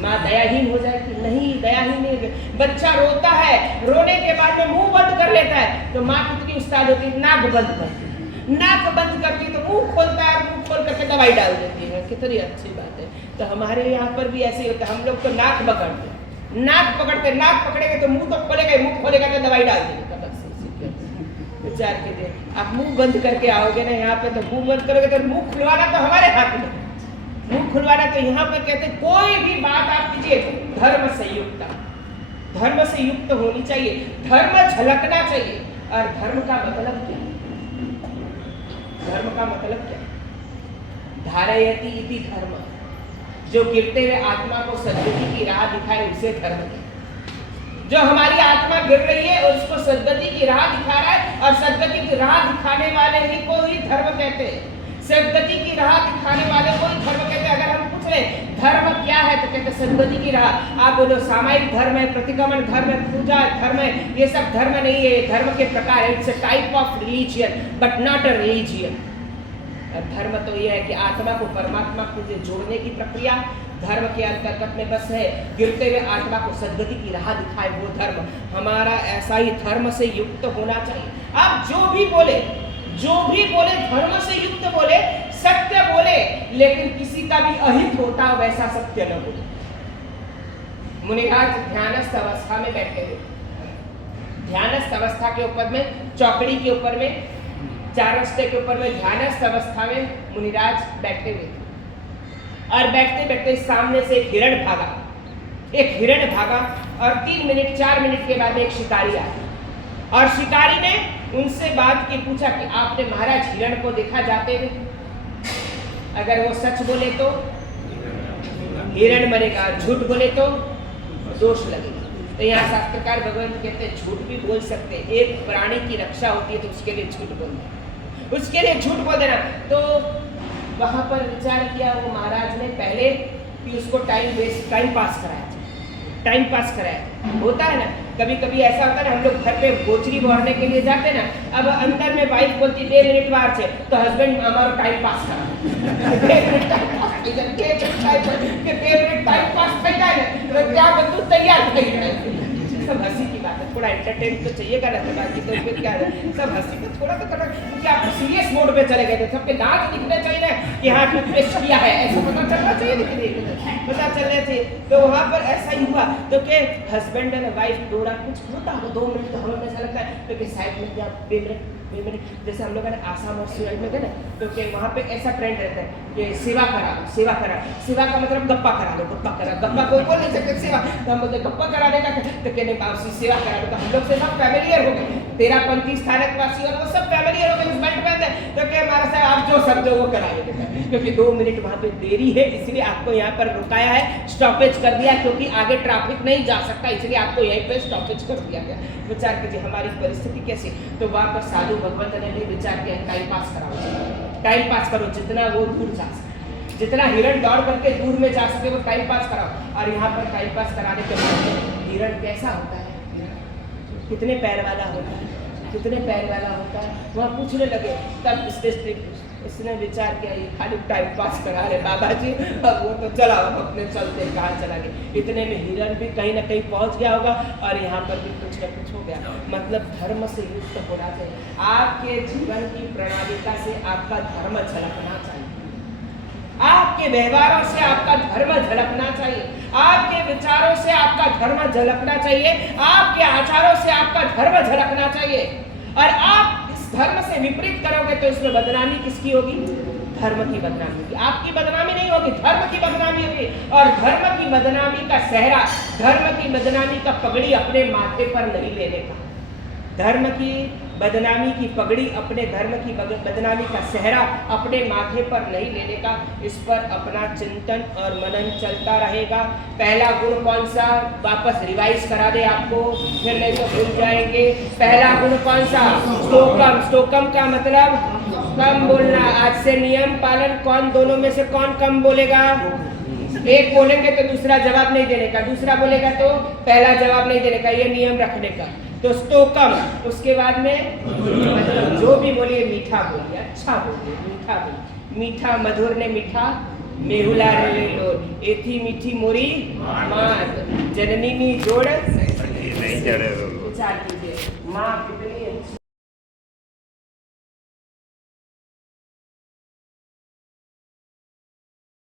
माँ दयाहीन हो जाएगी? नहीं, दयाहीन नहीं। बच्चा रोता है, रोने के बाद में मुंह बंद कर लेता है तो माँ कितनी उस्ताद होती है, नाक बंद करती तो मुंह खोलता है, मुंह खोल करके दवाई डाल देती है। कितनी अच्छी बात है। तो हमारे यहाँ पर भी ऐसे ही होता है। हम लोग तो नाक पकड़ते, नाक पकड़ेंगे तो मुंह तो खोलेगा, मुंह खोलेगा तो दवाई डाल देंगे। विचार कीजिए, आप मुंह बंद करके आओगे ना यहाँ पे, तो मुंह बंद करोगे तो मुंह खुलवाना तो हमारे हाथ में, मुंह खुलवाना तो यहाँ पर कहते हैं। कोई भी बात आप कीजिए धर्म से युक्त होनी चाहिए, धर्म झलकना चाहिए। और धर्म का मतलब क्या? धारयति इति धर्म, जो गिरते हुए आत्मा को सद्गति की राह दिखाए उसे धर्म है। जो हमारी आत्मा गिर रही है उसको सद्गति की राह दिखा रहा है, और सद्गति की राह दिखाने वाले ही को ही धर्म कहते हैं। सद्गति की राह दिखाने वाले को ही धर्म कहते हैं। अगर हम पूछ रहे धर्म क्या है तो कहते हैं सद्गति की राह। आप बोलो सामायिक धर्म है, प्रतिक्रमण धर्म है, पूजा धर्म है, ये सब धर्म नहीं है, धर्म के प्रकार है। It's a type of religion but not a religion. धर्म तो यह है कि आत्मा को परमात्मा से जोड़ने की प्रक्रिया धर्म के अंतर्गत में बस है। गिरते हुए आत्मा को सद्गति की राह दिखाए वो धर्म। हमारा ऐसा ही धर्म से युक्त होना चाहिए। आप जो भी बोले धर्म से युक्त बोले, सत्य बोले, लेकिन किसी का भी अहित होता वैसा सत्य न बोले। मुनिराज ध्यानस्थ अवस्था में बैठे हुए, ध्यानस्थ अवस्था के ऊपर में चौकड़ी के ऊपर में चार रस्ते के ऊपर में ध्यानस्थ अवस्था में मुनिराज बैठे हुए थे, और बैठते बैठते सामने से एक हिरण भागा, और 3 मिनट 4 मिनट के बाद एक शिकारी आया, और शिकारी ने उनसे बात की, पूछा कि आपने महाराज हिरण को देखा जाते हुए? अगर वो सच बोले तो हिरण मरेगा, झूठ बोले तो दोष लगेगा। तो यहाँ शास्त्रकार भगवान कहते हैं झूठ भी बोल सकते हैं, एक प्राणी की रक्षा होती है तो उसके लिए झूठ बोलना, उसके लिए झूठ बोल देना। तो वहां पर विचार किया वो महाराज ने पहले कि उसको टाइम पास कराया। होता है ना, कभी कभी ऐसा होता है ना, हम लोग घर पे गोचरी बोरने के लिए जाते हैं ना, अब अंदर में वाइफ बोलती 2 मिनट बाहर से, तो हस्बैंड हमारा टाइम पास करा 2 मिनट टाइम पास થઈ જાય ને તો ત્યાં બધું તૈયાર થઈ જાય। सब हंसी की बात है, थोड़ा एंटरटेन तो चाहिएगा ना, तो बाकी तो फिर क्या है, सब हंसी तो थोड़ा तो करना, क्योंकि आप सीरियस मोड पे चले गए थे, सबके दांत दिखने चाहिए ना कि हाँ टूथपेस्ट किया है, ऐसा पता चलना चाहिए, लेकिन पता चलना चाहिए। तो वहाँ पर ऐसा ही हुआ, तो के हस्बैंड एंड वाइफ थोड़ा कुछ होता हो 2 मिनट, तो हमें ऐसा लगता है तो कि साइड में क्या 2 मिनट, जैसे हम लोग आसाम और सूरत में गए ना, तो कि वहाँ पे ऐसा ट्रेंड रहता है कि सेवा करा, सेवा का मतलब गप्पा करा, गप्पा कोई बोल नहीं सकते, सेवा तो हम बोलते गप्पा कराने का, तो कहने बाबू सेवा करा दो, तो हम लोग से सब फैमिलियर हो गए, 13-15 स्थानक वासी और वो सब फैमिलियर हो गए इस बाइक पे, तो क्या हमारा साहब आप जो समझो वो करा देते, क्योंकि 2 मिनट वहाँ पे देरी है, इसलिए आपको यहाँ पर रुकाया है, स्टॉपेज कर दिया, क्योंकि आगे ट्रैफिक नहीं जा सकता, इसलिए आपको यहीं पे स्टॉपेज कर दिया गया। विचार कीजिए हमारी परिस्थिति कैसी। तो वहाँ पर साधु भगवंत ने भी विचार किया टाइम पास करो, जितना वो दूर जा सके, जितना हिरण दौड़ करके दूर में जा सके वो टाइम पास कराओ। और यहाँ पर टाइम पास कराने के बाद हिरण कैसा होता है, कितने पैर वाला होता है, वहाँ पूछने लगे। तब इसने विचार किया ये खाली टाइम पास करा रहे बाबा जी, अब वो तो चला अपने चलते कहाँ चला गया। इतने में हिरण भी कहीं ना कहीं पहुंच गया होगा, और यहाँ पर भी कुछ न कुछ हो गया। मतलब धर्म से युक्त होना चाहिए, आपके जीवन की प्रणालिका से आपका धर्म झलकना चाहिए, आपके व्यवहारों से आपका धर्म झलकना चाहिए, आपके विचारों से आपका धर्म झलकना चाहिए, आपके आचारों से आपका धर्म झलकना चाहिए। और आप इस धर्म से विपरीत करोगे तो इसमें बदनामी किसकी होगी? धर्म की बदनामी होगी। आपकी बदनामी नहीं होगी, धर्म की बदनामी होगी। और धर्म की बदनामी का सेहरा, धर्म की बदनामी का पगड़ी अपने माथे पर नहीं लेने का, धर्म की बदनामी की पगड़ी, अपने धर्म की बदनामी का सेहरा अपने माथे पर नहीं लेने का, इस पर अपना चिंतन और मनन चलता रहेगा। पहला गुण कौन सा, वापस रिवाइज करा दे आपको, फिर नहीं तो भूल जाएंगे। पहला गुण कौन सा? स्टोकम का मतलब कम बोलना। आज से नियम पालन, कौन दोनों में से कौन कम बोलेगा? एक बोलेंगे तो दूसरा जवाब नहीं देने का, दूसरा बोलेगा तो पहला जवाब नहीं देने का, ये नियम रखने का। तो स्टोकम, उसके बाद में मतलब जो भी बोलिए मीठा बोलिए, अच्छा बोलिए, मीठा बोलिए। मीठा मधुर ने मीठा मेहुला रे लो, एथी मीठी मोरी मात, जननी नी जोड़ विचार कीजिए, माँ